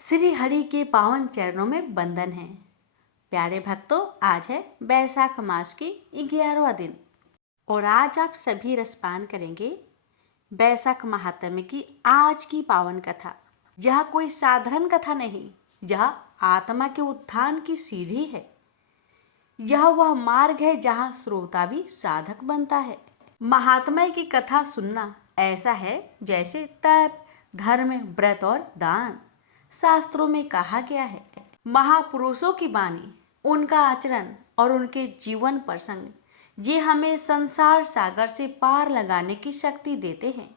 श्री हरि के पावन चरणों में वंदन है। प्यारे भक्तों, आज है बैसाख मास की 11वां दिन और आज आप सभी रसपान करेंगे बैसाख महात्म्य की आज की पावन कथा। यह कोई साधारण कथा नहीं, यह आत्मा के उत्थान की सीढ़ी है। यह वह मार्ग है जहाँ श्रोता भी साधक बनता है। महात्म्य की कथा सुनना ऐसा है जैसे तप, धर्म, व्रत और दान। शास्त्रों में कहा गया है, महापुरुषों की वाणी, उनका आचरण और उनके जीवन प्रसंग ये हमें संसार सागर से पार लगाने की शक्ति देते हैं।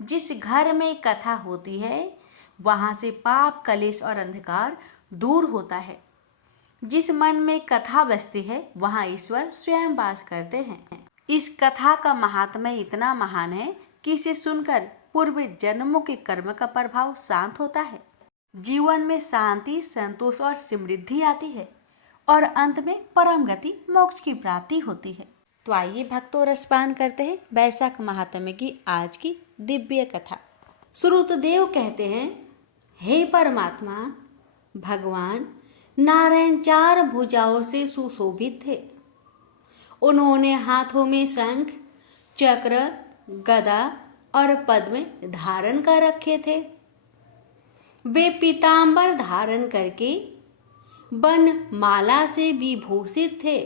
जिस घर में कथा होती है वहाँ से पाप, कलेश और अंधकार दूर होता है। जिस मन में कथा बसती है वहाँ ईश्वर स्वयं वास करते हैं। इस कथा का महात्म्य इतना महान है कि इसे सुनकर पूर्व जन्मों के कर्म का प्रभाव शांत होता है। जीवन में शांति, संतोष और समृद्धि आती है और अंत में परम गति मोक्ष की प्राप्ति होती है। तो आइए भक्तों, रसपान करते हैं बैसाख महात्म्य की आज की दिव्य कथा। श्रुतदेव कहते हैं, हे परमात्मा, भगवान नारायण 4 भुजाओं से सुशोभित थे। उन्होंने हाथों में शंख, चक्र, गदा और पद्म धारण कर रखे थे। वे पीतांबर धारण करके वन माला से विभूषित थे।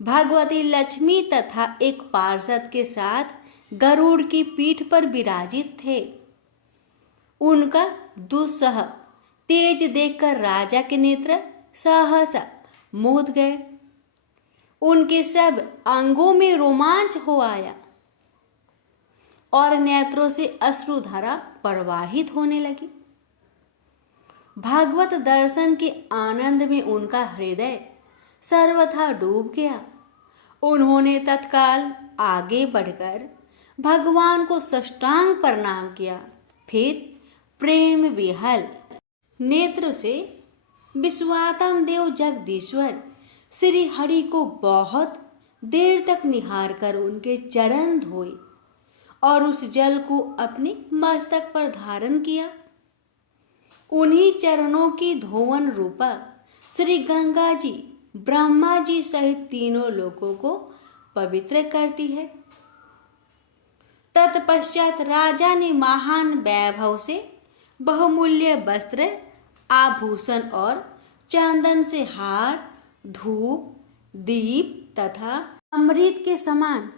भगवती लक्ष्मी तथा एक पार्षद के साथ गरुड़ की पीठ पर विराजित थे। उनका दुस्सह तेज देखकर राजा के नेत्र सहसा मूंद गए। उनके सब अंगों में रोमांच हो आया और नेत्रों से अश्रुधारा प्रवाहित होने लगी। भागवत दर्शन के आनंद में उनका हृदय सर्वथा डूब गया। उन्होंने तत्काल आगे बढ़कर भगवान को साष्टांग प्रणाम किया। फिर प्रेम विहल नेत्र से विश्वात्म देव जगदीश्वर श्री हरि को बहुत देर तक निहार कर उनके चरण धोए और उस जल को अपने मस्तक पर धारण किया। उन्हीं चरणों की धोवन रूपा श्री गंगा जी ब्रह्मा जी सहित तीनों लोकों को पवित्र करती है। तत्पश्चात राजा ने महान वैभव से बहुमूल्य वस्त्र, आभूषण और चंदन से हार, धूप, दीप तथा अमृत के समान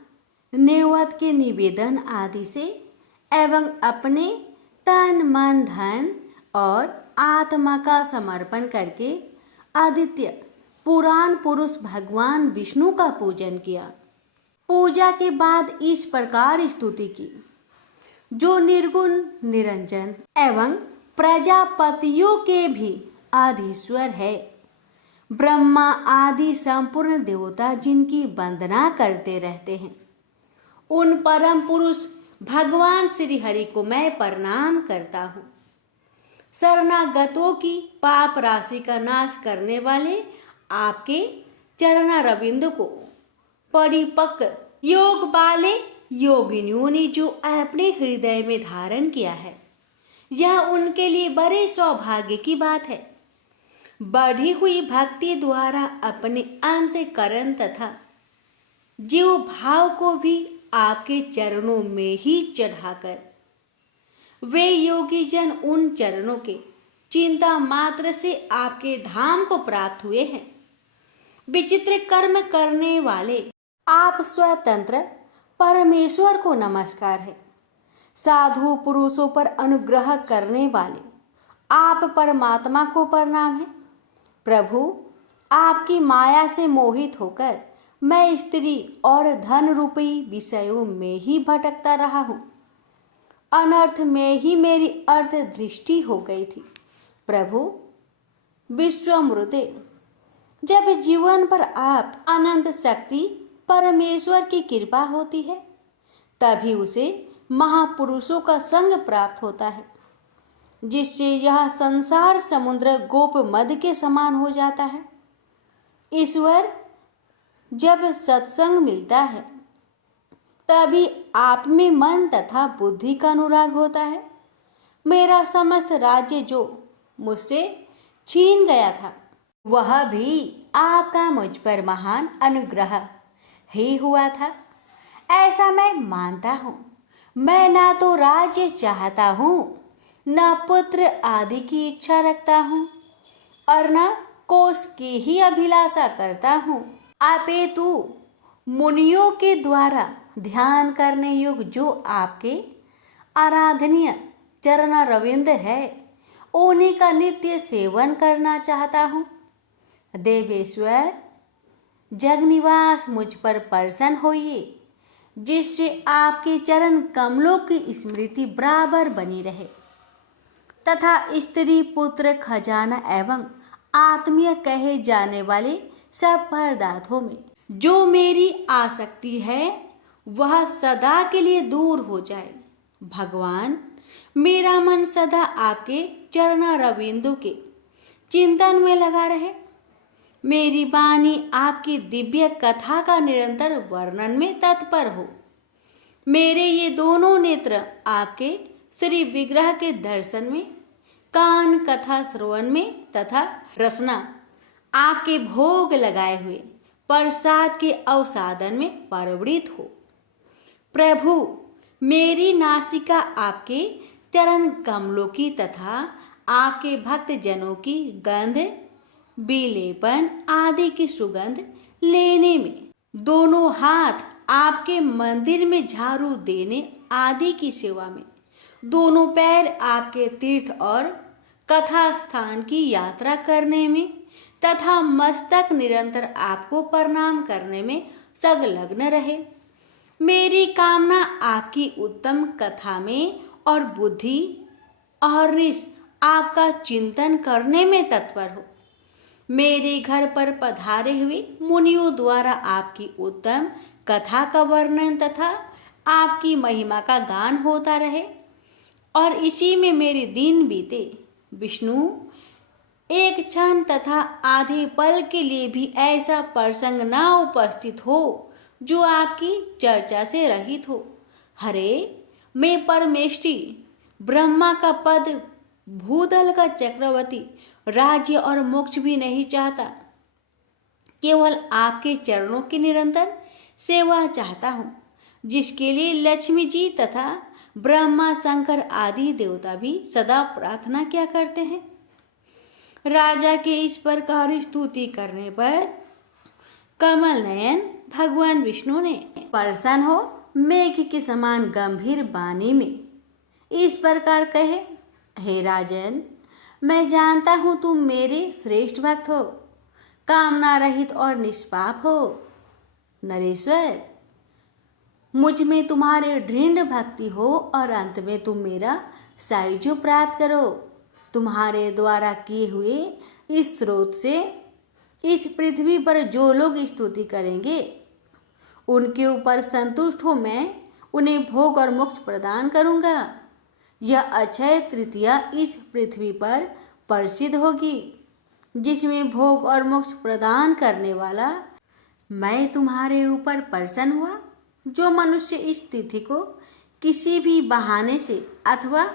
नेवत के निवेदन आदि से एवं अपने तन, मन, धन और आत्मा का समर्पण करके आदित्य पुराण पुरुष भगवान विष्णु का पूजन किया। पूजा के बाद इस प्रकार स्तुति की, जो निर्गुण, निरंजन एवं प्रजापतियों के भी आधीश्वर है, ब्रह्मा आदि संपूर्ण देवता जिनकी वंदना करते रहते हैं, उन परम पुरुष भगवान श्री हरि को मैं प्रणाम करता हूँ। शरणागतों की पाप राशि का नाश करने वाले आपके चरणारविंद को परिपक्व योग वाले योगिनियों ने जो अपने हृदय में धारण किया है, यह उनके लिए बड़े सौभाग्य की बात है। बढ़ी हुई भक्ति द्वारा अपने अंतःकरण तथा जीव भाव को भी आपके चरणों में ही चढ़ाकर वे योगी जन उन चरणों के चिंता मात्र से आपके धाम को प्राप्त हुए हैं। विचित्र कर्म करने वाले आप स्वतंत्र परमेश्वर को नमस्कार है। साधु पुरुषों पर अनुग्रह करने वाले आप परमात्मा को प्रणाम है। प्रभु, आपकी माया से मोहित होकर मैं स्त्री और धन रूपी विषयों में ही भटकता रहा हूँ। अनर्थ में ही मेरी अर्थ दृष्टि हो गई थी। प्रभु विश्वामृते, जब जीवन पर आप अनंत शक्ति परमेश्वर की कृपा होती है, तभी उसे महापुरुषों का संग प्राप्त होता है, जिससे यह संसार समुद्र गोप मद के समान हो जाता है। ईश्वर, जब सत्संग मिलता है तभी आप में मन तथा बुद्धि का अनुराग होता है। मेरा समस्त राज्य जो मुझसे छीन गया था, वह भी आपका मुझ पर महान अनुग्रह ही हुआ था, ऐसा मैं मानता हूँ। मैं ना तो राज्य चाहता हूँ, न पुत्र आदि की इच्छा रखता हूँ, और न कोष की ही अभिलाषा करता हूँ। अपितु मुनियों के द्वारा ध्यान करने योग्य जो आपके आराधनीय चरण रविंद है, उन्हीं का नित्य सेवन करना चाहता हूँ। देवेश्वर जगनिवास मुझ पर प्रसन्न होइए, जिससे आपके चरण कमलों की स्मृति बराबर बनी रहे तथा स्त्री पुत्र खजाना एवं आत्मीय कहे जाने वाले सब पदार्थों में जो मेरी आसक्ति है वह सदा के लिए दूर हो जाए। भगवान, मेरा मन सदा आपके चरण रविंदु के चिंतन में लगा रहे, मेरी वाणी आपकी दिव्य कथा का निरंतर वर्णन में तत्पर हो, मेरे ये दोनों नेत्र आपके श्री विग्रह के दर्शन में, कान कथा श्रवण में तथा रसना आपके भोग लगाए हुए प्रसाद के अवसादन में परवृत हो। प्रभु, मेरी नासिका आपके चरण कमलों की तथा आपके भक्त जनों की गंध, विलेपन आदि की सुगंध लेने में, दोनों हाथ आपके मंदिर में झाड़ू देने आदि की सेवा में, दोनों पैर आपके तीर्थ और कथा स्थान की यात्रा करने में तथा मस्तक निरंतर आपको प्रणाम करने में संलग्न रहे। मेरी कामना आपकी उत्तम कथा में और बुद्धि अहर्निश आपका चिंतन करने में तत्पर हो। मेरे घर पर पधारे हुए मुनियों द्वारा आपकी उत्तम कथा का वर्णन तथा आपकी महिमा का गान होता रहे और इसी में मेरे दिन बीते। विष्णु, एक क्षण तथा आधे पल के लिए भी ऐसा प्रसंग ना उपस्थित हो जो आपकी चर्चा से रहित हो। हरे, मैं परमेष्टि ब्रह्मा का पद, भूतल का चक्रवर्ती, राज्य और मोक्ष भी नहीं चाहता, केवल आपके चरणों की निरंतर सेवा चाहता हूँ, जिसके लिए लक्ष्मी जी तथा ब्रह्मा शंकर आदि देवता भी सदा प्रार्थना क्या करते हैं। राजा के इस प्रकार स्तुति करने पर कमल नयन भगवान विष्णु ने प्रसन्न हो मेघ के समान गंभीर वाणी में इस प्रकार कहे, हे राजन, मैं जानता हूँ तुम मेरे श्रेष्ठ भक्त हो, कामना रहित और निष्पाप हो। नरेश्वर, मुझ में तुम्हारे दृढ़ भक्ति हो और अंत में तुम मेरा सायुज्य प्राप्त करो। तुम्हारे द्वारा किए हुए इस स्रोत से इस पृथ्वी पर जो लोग स्तुति करेंगे उनके ऊपर संतुष्ट हो मैं उन्हें भोग और मोक्ष प्रदान करूंगा। यह अक्षय तृतीया इस पृथ्वी पर प्रसिद्ध होगी, जिसमें भोग और मोक्ष प्रदान करने वाला मैं तुम्हारे ऊपर प्रसन्न हुआ। जो मनुष्य इस तिथि को किसी भी बहाने से अथवा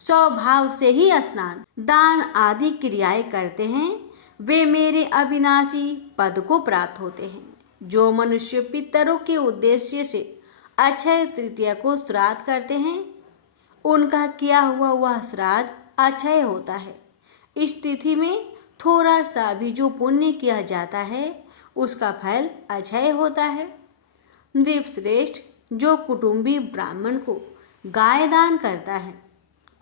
स्वभाव से ही स्नान, दान आदि क्रियाएं करते हैं, वे मेरे अविनाशी पद को प्राप्त होते हैं। जो मनुष्य पितरों के उद्देश्य से अक्षय तृतीया को श्राद्ध करते हैं, उनका किया हुआ वह श्राद्ध अक्षय होता है। इस तिथि में थोड़ा सा भी जो पुण्य किया जाता है उसका फल अक्षय होता है। नृपश्रेष्ठ, जो कुटुंबी ब्राह्मण को गाय दान करता है,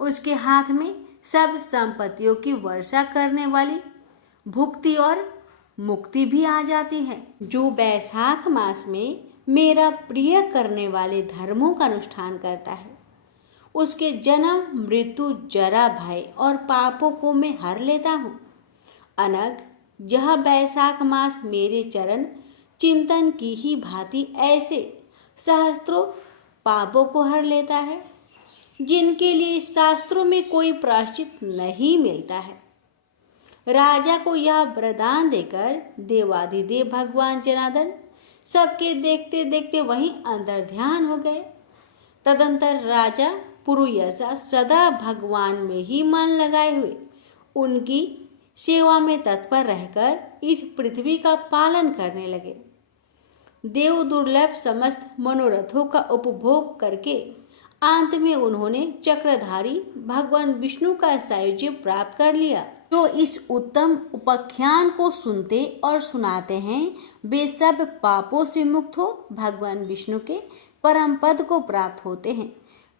उसके हाथ में सब संपत्तियों की वर्षा करने वाली भुक्ति और मुक्ति भी आ जाती है। जो वैशाख मास में मेरा प्रिय करने वाले धर्मों का अनुष्ठान करता है, उसके जन्म मृत्यु जरा भय और पापों को मैं हर लेता हूँ। अनग, यह वैशाख मास मेरे चरण चिंतन की ही भांति ऐसे सहस्त्रों पापों को हर लेता है जिनके लिए शास्त्रों में कोई प्रायश्चित नहीं मिलता है। राजा को यह वरदान देकर देवाधिदेव भगवान जनार्दन सबके देखते देखते वहीं अंदर ध्यान हो गए। तदंतर राजा पुरुयसा सदा भगवान में ही मन लगाए हुए उनकी सेवा में तत्पर रहकर इस पृथ्वी का पालन करने लगे। देव दुर्लभ समस्त मनोरथों का उपभोग करके अंत में उन्होंने चक्रधारी भगवान विष्णु का सायुज्य प्राप्त कर लिया। जो इस उत्तम उपाख्यान को सुनते और सुनाते हैं वे सब पापों से मुक्त हो भगवान विष्णु के परम पद को प्राप्त होते हैं।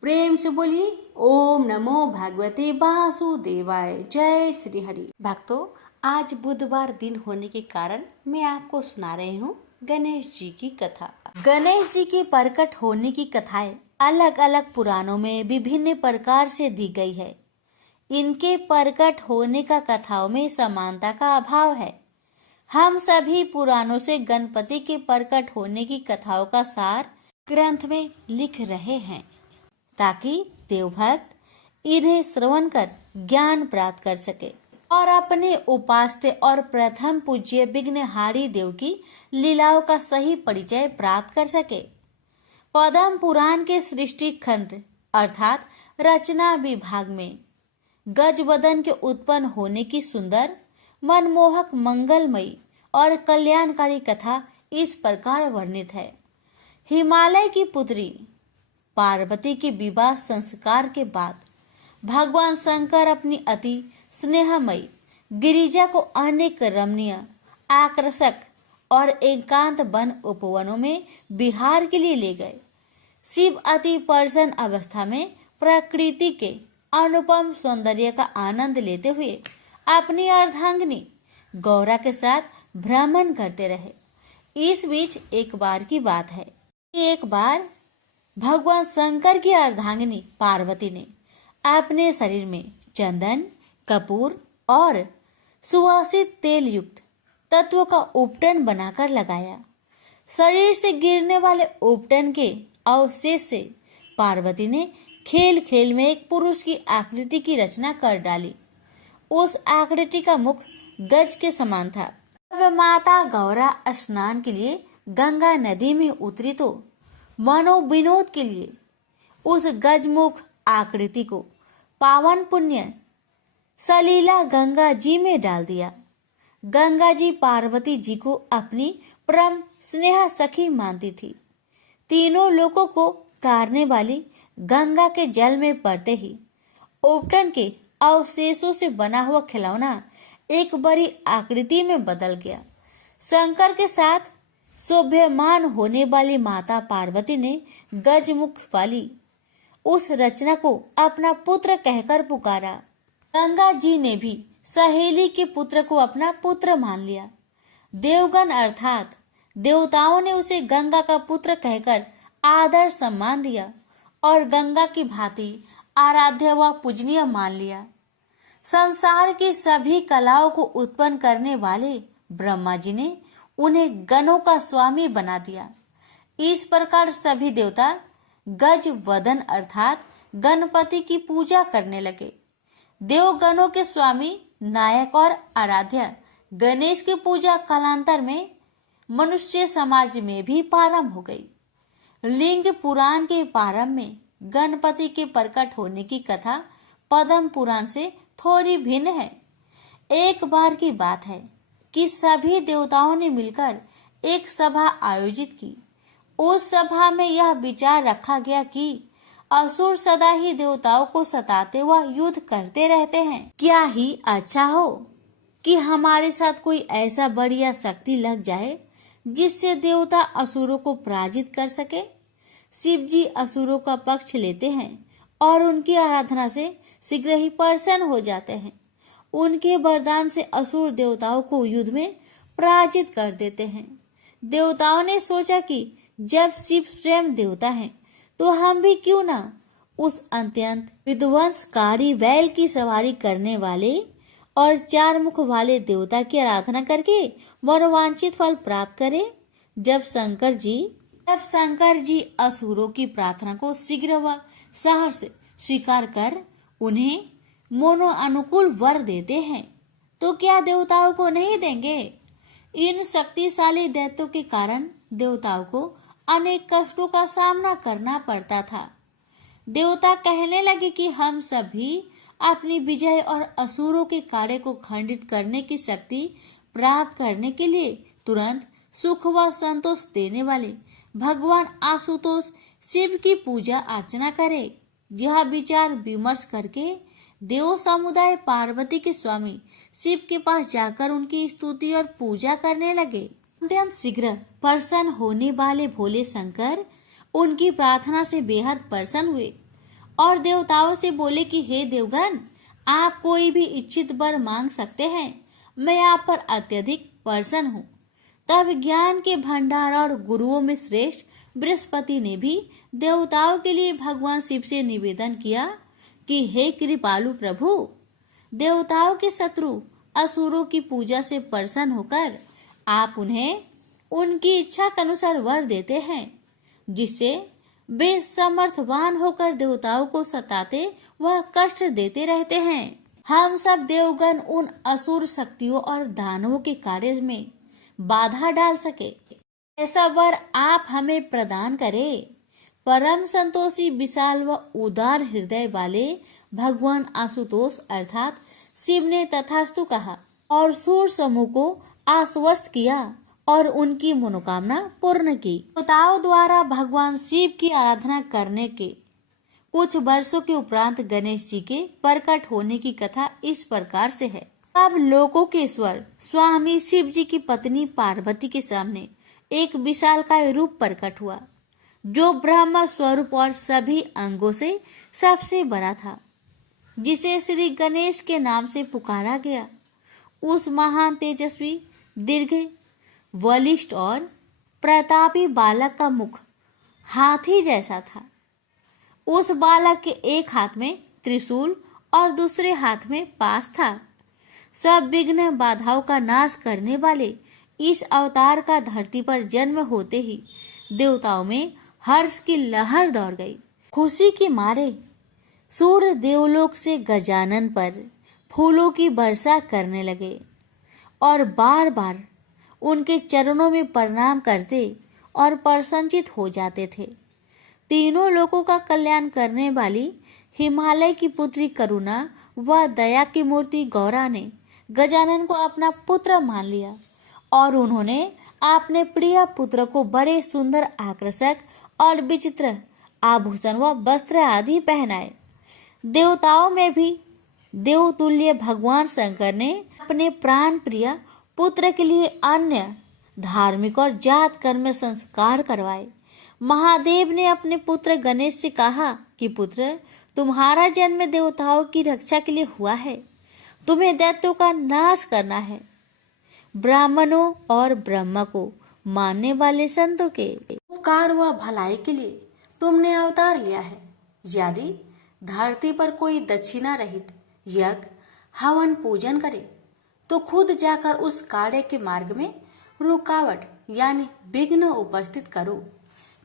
प्रेम से बोलिए ओम नमो भगवते वासुदेवाय। जय श्री हरि। भक्तों, आज बुधवार दिन होने के कारण मैं आपको सुना रही हूँ गणेश जी की कथा। गणेश जी के प्रकट होने की कथाएं अलग अलग पुराणों में विभिन्न प्रकार से दी गई है। इनके प्रकट होने का कथाओं में समानता का अभाव है। हम सभी पुराणों से गणपति के प्रकट होने की कथाओं का सार ग्रंथ में लिख रहे हैं ताकि देवभक्त इन्हें श्रवण कर ज्ञान प्राप्त कर सके और अपने उपास्य और प्रथम पूज्य विघ्नहारी देव की लीलाओं का सही परिचय प्राप्त कर सके। पद्म पुराण के सृष्टि खंड अर्थात रचना विभाग में गजवदन के उत्पन्न होने की सुंदर, मनमोहक, मंगलमयी और कल्याणकारी कथा इस प्रकार वर्णित है। हिमालय की पुत्री पार्वती के विवाह संस्कार के बाद भगवान शंकर अपनी अति स्नेहमयी गिरिजा को अनेक रमणीय, आकर्षक और एकांत वन उपवनों में विहार के लिए ले गए। शिव अति प्रसन्न अवस्था में प्रकृति के अनुपम सौंदर्य का आनंद लेते हुए अपनी अर्धांगिनी गौरा के साथ भ्रमण करते रहे। इस बीच एक बार की बात है कि एक बार भगवान शंकर की अर्धांगिनी पार्वती ने अपने शरीर में चंदन, कपूर और सुवासित तेल युक्त तत्व का उपटन बनाकर लगाया। शरीर से गिरने वाले उपटन के अवशेष से पार्वती ने खेल खेल में एक पुरुष की आकृति की रचना कर डाली। उस आकृति का मुख गज के समान था। जब माता गौरा स्नान के लिए गंगा नदी में उतरी तो मनोविनोद के लिए उस गजमुख आकृति को पावन पुण्य सलीला गंगा जी में डाल दिया। गंगा जी पार्वती जी को अपनी परम स्नेह सखी मानती थी। तीनों लोगों को तारने वाली गंगा के जल में पड़ते ही उपटन के अवशेषों से बना हुआ खिलौना एक बड़ी आकृति में बदल गया। शंकर के साथ शोभ्यमान होने वाली माता पार्वती ने गजमुख वाली उस रचना को अपना पुत्र कहकर पुकारा। गंगा जी ने भी सहेली के पुत्र को अपना पुत्र मान लिया। देवगण अर्थात देवताओं ने उसे गंगा का पुत्र कहकर आदर सम्मान दिया और गंगा की भांति आराध्य व पूजनीय मान लिया। संसार की सभी कलाओं को उत्पन्न करने वाले ब्रह्मा जी ने उन्हें गणों का स्वामी बना दिया। इस प्रकार सभी देवता गज वदन अर्थात गणपति की पूजा करने लगे। देवगणों के स्वामी, नायक और आराध्य गणेश की पूजा कालांतर में मनुष्य समाज में भी प्रारंभ हो गई। लिंग पुराण के प्रारंभ में गणपति के प्रकट होने की कथा पद्म पुराण से थोड़ी भिन्न है। एक बार की बात है कि सभी देवताओं ने मिलकर एक सभा आयोजित की। उस सभा में यह विचार रखा गया कि असुर सदा ही देवताओं को सताते व युद्ध करते रहते हैं। क्या ही अच्छा हो कि हमारे साथ कोई ऐसा बढ़िया शक्ति लग जाए जिससे देवता असुरों को पराजित कर सके। शिव जी असुरों का पक्ष लेते हैं और उनकी आराधना से शीघ्र ही प्रसन्न हो जाते हैं। उनके वरदान से असुर देवताओं को युद्ध में पराजित कर देते हैं। देवताओं ने सोचा कि जब शिव स्वयं देवता हैं, तो हम भी क्यों ना उस अत्यंत विध्वंसकारी बैल की सवारी करने वाले और चार मुख वाले देवता की आराधना करके मनोवांछित फल प्राप्त करें। जब शंकर जी असुरों की प्रार्थना को शीघ्र व सहर्ष स्वीकार कर उन्हें मोनो अनुकूल वर देते हैं, तो क्या देवताओं को नहीं देंगे। इन शक्तिशाली दैत्यों के कारण देवताओं को अनेक कष्टों का सामना करना पड़ता था। देवता कहने लगे कि हम सभी अपनी विजय और असुरों के कार्य को खंडित करने की शक्ति प्राप्त करने के लिए तुरंत सुख व संतोष देने वाले भगवान आशुतोष शिव की पूजा अर्चना करे। यह विचार विमर्श करके देव समुदाय पार्वती के स्वामी शिव के पास जाकर उनकी स्तुति और पूजा करने लगे। अत्यंत शीघ्र प्रसन्न होने वाले भोले शंकर उनकी प्रार्थना से बेहद प्रसन्न हुए और देवताओं से बोले कि हे देवगण, आप कोई भी इच्छित वर मांग सकते हैं, मैं आप पर अत्यधिक प्रसन्न हूँ। तब ज्ञान के भंडार और गुरुओं में श्रेष्ठ बृहस्पति ने भी देवताओं के लिए भगवान शिव से निवेदन किया कि हे कृपालु प्रभु, देवताओं के शत्रु असुरों की पूजा से प्रसन्न होकर आप उन्हें उनकी इच्छा के अनुसार वर देते हैं, जिससे वे समर्थवान होकर देवताओं को सताते व कष्ट देते रहते हैं। हम सब देवगण उन असुर शक्तियों और दानवों के कार्य में बाधा डाल सके, ऐसा वर आप हमें प्रदान करें। परम संतोषी विशाल व उदार हृदय वाले भगवान आशुतोष अर्थात शिव ने तथास्तु कहा और सूर समूह को आश्वस्त किया और उनकी मनोकामना पूर्ण की। देवताओं द्वारा भगवान शिव की आराधना करने के कुछ वर्षों के उपरांत गणेश जी के प्रकट होने की कथा इस प्रकार से है। अब लोकों के ईश्वर स्वामी शिव जी की पत्नी पार्वती के सामने एक विशालकाय रूप प्रकट हुआ, जो ब्रह्मा स्वरूप और सभी अंगों से सबसे बड़ा था, जिसे श्री गणेश के नाम से पुकारा गया। उस महान तेजस्वी दीर्घ बलिष्ठ और प्रतापी बालक का मुख हाथी जैसा था। उस बालक के एक हाथ में त्रिशूल और दूसरे हाथ में पास था। सब विघ्न बाधाओं का नाश करने वाले इस अवतार का धरती पर जन्म होते ही देवताओं में हर्ष की लहर दौड़ गई। खुशी के मारे सूर्य देवलोक से गजानन पर फूलों की वर्षा करने लगे और बार बार उनके चरणों में प्रणाम करते और प्रसन्नचित हो जाते थे। तीनों लोगों का कल्याण करने वाली हिमालय की पुत्री करुणा व दया की मूर्ति गौरा ने गजानन को अपना पुत्र मान लिया और उन्होंने अपने प्रिय पुत्र को बड़े सुंदर आकर्षक और विचित्र आभूषण व वस्त्र आदि पहनाए। देवताओं में भी देवतुल्य भगवान शंकर ने अपने प्राण प्रिय पुत्र के लिए अन्य धार्मिक और जात कर्म संस्कार करवाए। महादेव ने अपने पुत्र गणेश से कहा कि पुत्र, तुम्हारा जन्म देवताओं की रक्षा के लिए हुआ है, तुम्हें दैत्यों का नाश करना है। ब्राह्मणों और ब्रह्मा को मानने वाले संतों के उपकार व भलाई के लिए तुमने अवतार लिया है। यदि धरती पर कोई दक्षिणा रहित यज्ञ हवन पूजन करे तो खुद जाकर उस कार्य के मार्ग में रुकावट यानी विघ्न उपस्थित करो,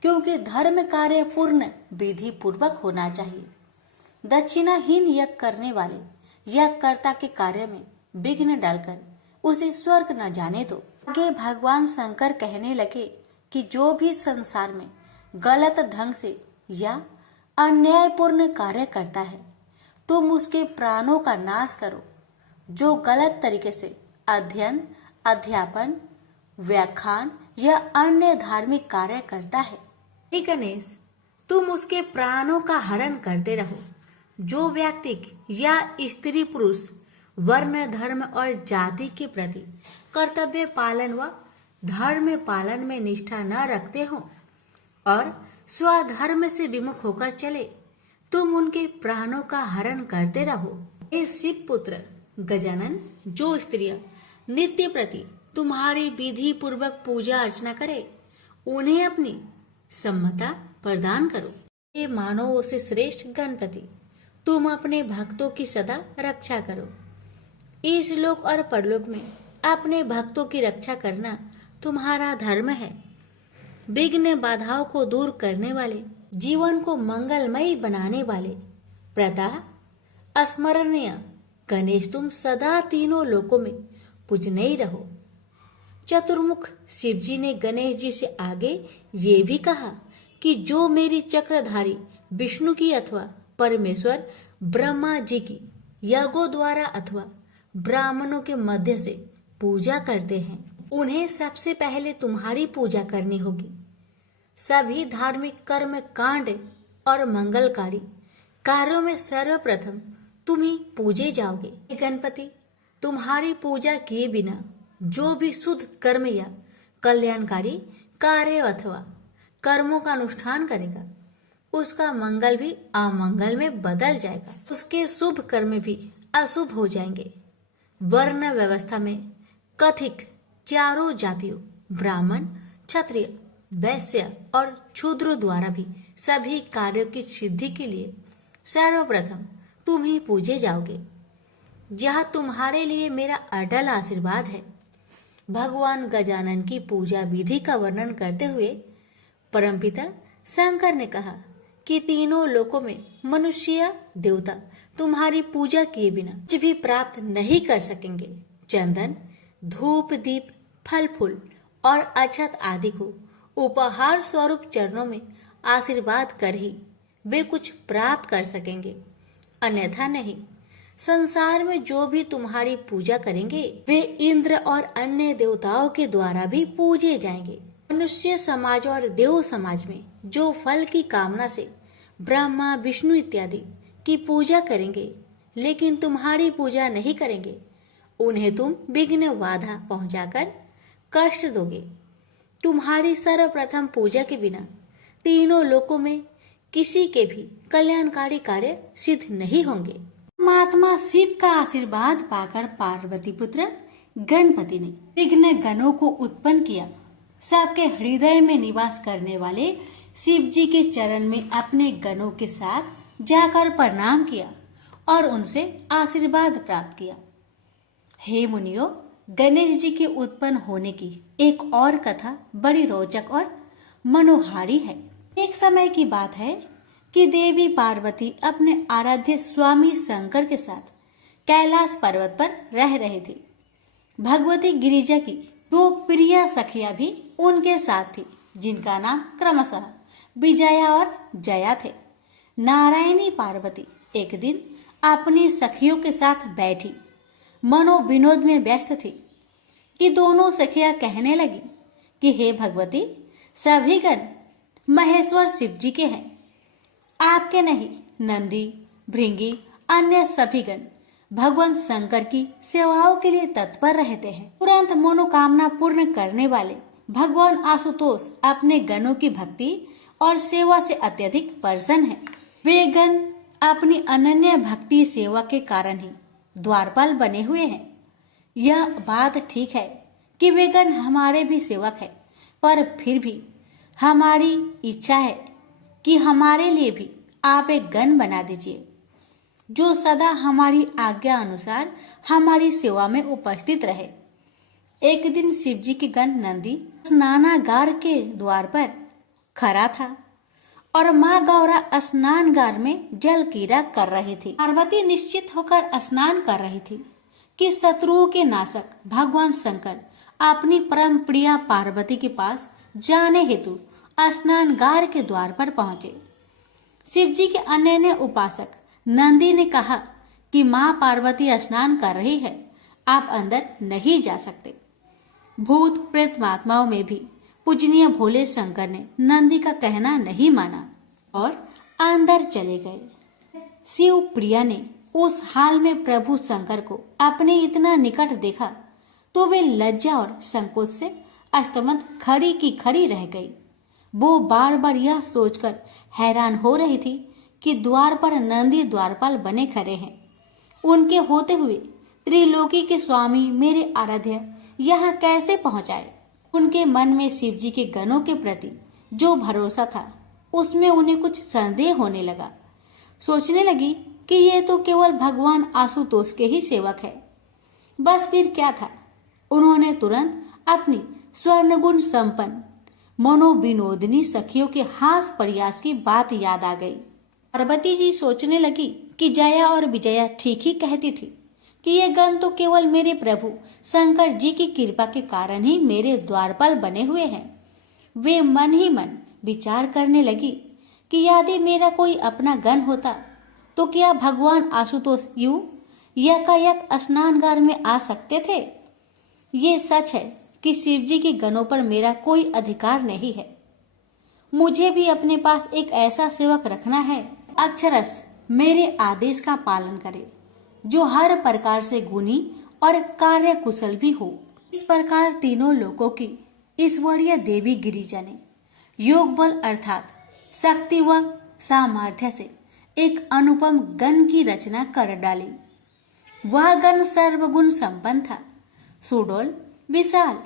क्योंकि धर्म कार्य पूर्ण विधि पूर्वक होना चाहिए। दक्षिणाहीन यज्ञ करने वाले यज्ञकर्ता के कार्य में विघ्न डालकर उसे स्वर्ग न जाने दो। आगे भगवान शंकर कहने लगे कि जो भी संसार में गलत ढंग से या अन्यायपूर्ण कार्य करता है, तुम उसके प्राणों का नाश करो। जो गलत तरीके से अध्ययन, अध्यापन, व्याख्यान या अन्य धार्मिक कार्य करता है, हे गणेश, तुम उसके प्राणों का हरण करते रहो। जो व्यक्ति या स्त्री पुरुष वर्ण, धर्म और जाति के प्रति कर्तव्य पालन व धर्म पालन में निष्ठा न रखते हो और स्वधर्म से विमुख होकर चले, तुम उनके प्राणों का हरण करते रहो। हे शिव पुत्र गजानन, जो स्त्रियां नित्य प्रति तुम्हारी विधि पूर्वक पूजा अर्चना करे, उन्हें अपनी सम्मता प्रदान करो। हे मानवों से श्रेष्ठ गणपति, तुम अपने भक्तों की सदा रक्षा करो। इस लोक और परलोक में अपने भक्तों की रक्षा करना तुम्हारा धर्म है। विघ्न बाधाओं को दूर करने वाले, जीवन को मंगलमय बनाने वाले, प्रदा स्मरणीय गणेश, तुम सदा तीनों लोकों में पूजनीय ही रहो। चतुर्मुख शिवजी ने गणेश जी से आगे ये भी कहा कि जो मेरी चक्रधारी विष्णु की अथवा परमेश्वर ब्रह्मा जी की यज्ञों द्वारा अथवा ब्राह्मणों के मध्य से पूजा करते हैं, उन्हें सबसे पहले तुम्हारी पूजा करनी होगी। सभी धार्मिक कर्म कांड और मंगलकारी कार्यों में सर्वप्रथम तुम ही पूजे जाओगे। हे गणपति, तुम्हारी पूजा किए बिना जो भी शुद्ध कर्म या कल्याणकारी कार्य अथवा कर्मों का अनुष्ठान करेगा, उसका मंगल भी अमंगल में बदल जाएगा, उसके शुभ कर्म भी अशुभ हो जाएंगे। वर्ण व्यवस्था में कथिक चारों जातियों ब्राह्मण, क्षत्रिय, वैश्य और शूद्र द्वारा भी सभी कार्यों की सिद्धि के लिए सर्वप्रथम तुम ही पूजे जाओगे। यह तुम्हारे लिए मेरा अटल आशीर्वाद है। भगवान गजानन की पूजा विधि का वर्णन करते हुए परमपिता शंकर ने कहा कि तीनों लोकों में मनुष्य देवता तुम्हारी पूजा किए बिना कुछ भी प्राप्त नहीं कर सकेंगे। चंदन, धूप, दीप, फल फूल और अक्षत आदि को उपहार स्वरूप चरणों में आशीर्वाद कर ही वे कुछ प्राप्त कर सकेंगे, अन्यथा नहीं। संसार में जो भी तुम्हारी पूजा करेंगे वे इंद्र और अन्य देवताओं के द्वारा भी पूजे जाएंगे। मनुष्य समाज और देव समाज में जो फल की कामना से ब्रह्मा, विष्णु इत्यादि की पूजा करेंगे लेकिन तुम्हारी पूजा नहीं करेंगे, उन्हें तुम विघ्न बाधा पहुंचाकर कष्ट दोगे। तुम्हारी सर्वप्रथम पूजा के बिना तीनों लोकों में किसी के भी कल्याणकारी कार्य सिद्ध नहीं होंगे। महात्मा शिव का आशीर्वाद पाकर पार्वती पुत्र गणपति ने विघ्न गणों को उत्पन्न किया। सबके हृदय में निवास करने वाले शिव जी के चरण में अपने गणों के साथ जाकर प्रणाम किया और उनसे आशीर्वाद प्राप्त किया। हे मुनियों, गणेश जी के उत्पन्न होने की एक और कथा बड़ी रोचक और मनोहारी है। एक समय की बात है कि देवी पार्वती अपने आराध्य स्वामी शंकर के साथ कैलाश पर्वत पर रह रही थी। भगवती गिरिजा की दो प्रिय सखियां भी उनके साथ थी, जिनका नाम क्रमशः विजया और जया थे। नारायणी पार्वती एक दिन अपनी सखियों के साथ बैठी मनोविनोद में व्यस्त थी कि दोनों सखियां कहने लगी कि हे भगवती, सभी गण महेश्वर शिव जी के हैं, आपके नहीं। नंदी, भृंगी, अन्य सभी गण भगवान शंकर की सेवाओं के लिए तत्पर रहते हैं। तुरंत मनोकामना पूर्ण करने वाले भगवान आशुतोष अपने गणों की भक्ति और सेवा से अत्यधिक प्रसन्न हैं। वे गण अपनी अनन्य भक्ति सेवा के कारण ही द्वारपाल बने हुए हैं। यह बात ठीक है कि वे गण हमारे भी सेवक है, पर फिर भी हमारी इच्छा है कि हमारे लिए भी आप एक गण बना दीजिए जो सदा हमारी आज्ञा अनुसार हमारी सेवा में उपस्थित रहे। एक दिन शिवजी के गण नंदी स्नानागार के द्वार पर खड़ा था और माँ गौरा स्नानगार में जल क्रीड़ा कर रही थी। पार्वती निश्चित होकर स्नान कर रही थी कि शत्रुओं के नाशक भगवान शंकर अपनी परम प्रिया पार्वती के पास जाने हेतु स्नानगार के द्वार पर पहुंचे। शिवजी के अनन्य उपासक नंदी ने कहा कि माँ पार्वती स्नान कर रही है, आप अंदर नहीं जा सकते। भूत प्रेत महात्माओं में भी पूजनीय भोले शंकर ने नंदी का कहना नहीं माना और अंदर चले गए। शिव प्रिया ने उस हाल में प्रभु शंकर को अपने इतना निकट देखा तो वे लज्जा और संकोच से अस्तमत खड़ी की खड़ी रह गई। वो बार बार यह सोचकर हैरान हो रही थी कि द्वार पर नंदी द्वारपाल बने खड़े हैं। उनके होते हुए त्रिलोकी के स्वामी मेरे आराध्य यहाँ कैसे पहुंचाए? उनके मन में शिवजी के गणों के प्रति जो भरोसा था उसमें उन्हें कुछ संदेह होने लगा। सोचने लगी कि ये तो केवल भगवान आशुतोष के ही सेवक है। बस फिर क्या था, उन्होंने तुरंत अपनी स्वर्णगुण संपन्न मनोविनोदिनी सखियों के हास प्रयास की बात याद आ गई। पार्वती जी सोचने लगी कि जया और विजया ठीक ही कहती थी कि ये गण तो केवल मेरे प्रभु शंकर जी की कृपा के कारण ही मेरे द्वारपाल बने हुए हैं। वे मन ही मन विचार करने लगी कि यदि मेरा कोई अपना गण होता तो क्या भगवान आशुतोष यूं यकायक स्नानगार में आ सकते थे? ये सच है कि शिव जी के गणों पर मेरा कोई अधिकार नहीं है। मुझे भी अपने पास एक ऐसा सेवक रखना है अक्षरश मेरे आदेश का पालन करे, जो हर प्रकार से गुणी और कार्य कुशल भी हो। इस प्रकार तीनों लोकों की ईश्वरीय देवी गिरिजा ने योग बल अर्थात शक्ति व सामर्थ्य से एक अनुपम गण की रचना कर डाली। वह गण सर्वगुण संपन्न था, सुडौल, विशाल,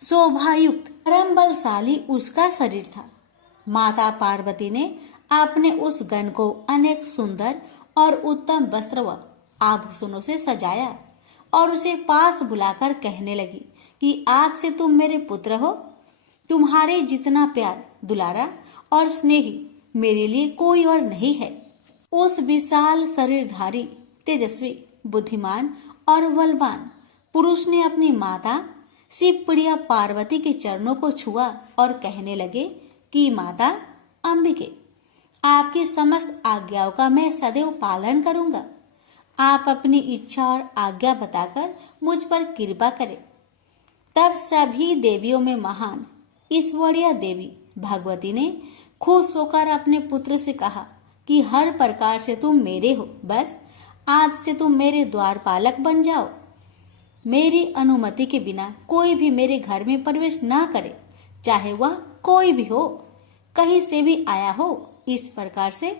शोभायुक्त, परम बलशाली उसका शरीर था। माता पार्वती ने अपने उस गण को अनेक सुंदर और उत्तम वस्त्र व आभूषणों से सजाया और उसे पास बुलाकर कहने लगी कि आज से तुम मेरे पुत्र हो। तुम्हारे जितना प्यार, दुलारा और स्नेही मेरे लिए कोई और नहीं है। उस विशाल शरीरधारी, तेजस्वी, बुद्धिमान और बलवान पुरुष ने अपनी माता शिव प्रिया पार्वती के चरणों को छुआ और कहने लगे कि माता अंबिके, आपकी समस्त आज्ञाओं का मैं सदैव पालन करूंगा। आप अपनी इच्छा और आज्ञा बताकर मुझ पर कृपा करें। तब सभी देवियों में महान ईश्वरीय देवी भगवती ने खुश होकर अपने पुत्र से कहा कि हर प्रकार से तुम मेरे हो, बस आज से तुम मेरे द्वारपालक बन जाओ। मेरी अनुमति के बिना कोई भी मेरे घर में प्रवेश ना करे, चाहे वह कोई भी हो, कहीं से भी आया हो। इस प्रकार से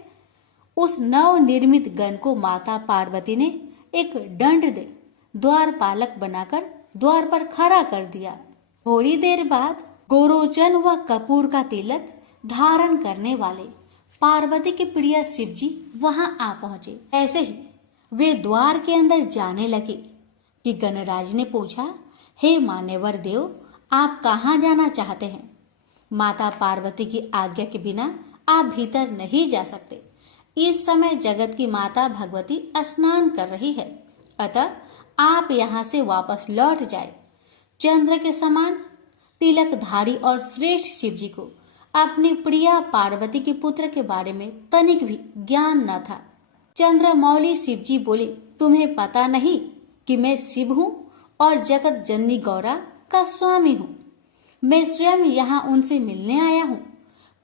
उस नव निर्मित गण को माता पार्वती ने एक दंड दे द्वारपालक बनाकर द्वार पर खड़ा कर दिया। थोड़ी देर बाद गोरोचन व कपूर का तिलक धारण करने वाले पार्वती के प्रिय शिव जी वहां आ पहुंचे। ऐसे ही वे द्वार के अंदर जाने लगे कि गणराज ने पूछा, हे मान्यवर देव, आप कहाँ जाना चाहते हैं? माता पार्वती की आज्ञा के बिना आप भीतर नहीं जा सकते। इस समय जगत की माता भगवती स्नान कर रही है, अतः आप यहाँ से वापस लौट जाए। चंद्र के समान तिलकधारी और श्रेष्ठ शिव जी को अपनी प्रिया पार्वती के पुत्र के बारे में तनिक भी ज्ञान न था। चंद्रमौली शिव जी बोले, तुम्हें पता नहीं कि मैं शिव हूँ और जगत जननी गौरा का स्वामी हूँ। मैं स्वयं यहाँ उनसे मिलने आया हूँ।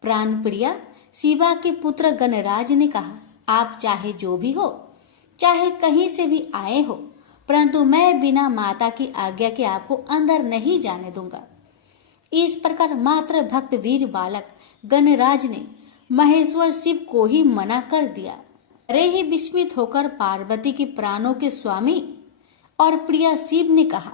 प्राण प्रिया शिवा के पुत्र गणराज ने कहा, आप चाहे जो भी हो, चाहे कहीं से भी आए हो, परंतु मैं बिना माता की आज्ञा के आपको अंदर नहीं जाने दूंगा। इस प्रकार मात्र भक्त वीर बालक गणराज ने महेश्वर शिव को ही मना कर दिया। अरे ही विस्मित होकर पार्वती के प्राणों के स्वामी और प्रिया शिव ने कहा,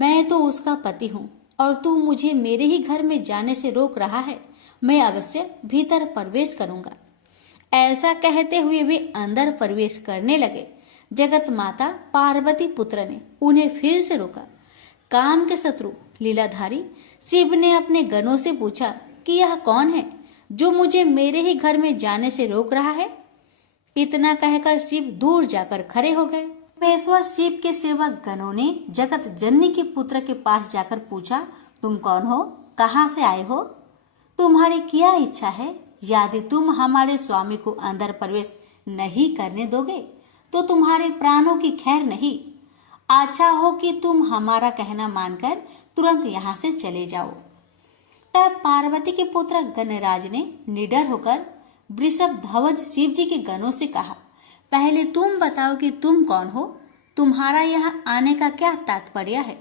मैं तो उसका पति हूँ और तू मुझे मेरे ही घर में जाने से रोक रहा है। मैं अवश्य भीतर प्रवेश करूंगा। ऐसा कहते हुए वे अंदर प्रवेश करने लगे। जगत माता पार्वती पुत्र ने उन्हें फिर से रोका। काम के शत्रु लीलाधारी शिव ने अपने गणों से पूछा कि यह कौन है जो मुझे मेरे ही घर में जाने से रोक रहा है? इतना कहकर शिव दूर जाकर खड़े हो गए। परमेश्वर शिव के सेवक गणों ने जगत जननी के पुत्र के पास जाकर पूछा, तुम कौन हो? कहाँ से आए हो? तुम्हारी क्या इच्छा है? यदि तुम हमारे स्वामी को अंदर प्रवेश नहीं करने दोगे तो तुम्हारे प्राणों की खैर नहीं। अच्छा हो कि तुम हमारा कहना मानकर तुरंत यहाँ से चले जाओ। तब पार्वती के पुत्र गणराज ने निडर होकर वृषभ ध्वज शिव जी के गणों से कहा, पहले तुम बताओ कि तुम कौन हो? तुम्हारा यहाँ आने का क्या तात्पर्य है?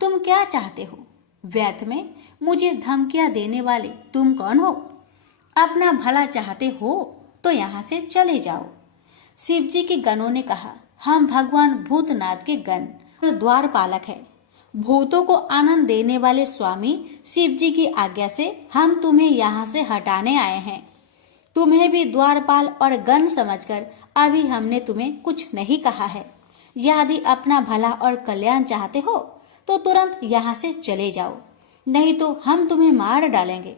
तुम क्या चाहते हो? व्यर्थ में मुझे धमकियां देने वाले तुम कौन हो? अपना भला चाहते हो तो यहाँ से चले जाओ। शिव जी के गणों ने कहा, हम भगवान भूतनाथ के गण और द्वारपालक हैं। भूतों को आनंद देने वाले स्वामी शिव जी की आज्ञा से हम तुम्हें यहाँ से हटाने आए हैं। तुम्हें भी द्वारपाल और गण समझकर अभी हमने तुम्हें कुछ नहीं कहा है। यदि अपना भला और कल्याण चाहते हो तो तुरंत यहाँ से चले जाओ, नहीं तो हम तुम्हें मार डालेंगे।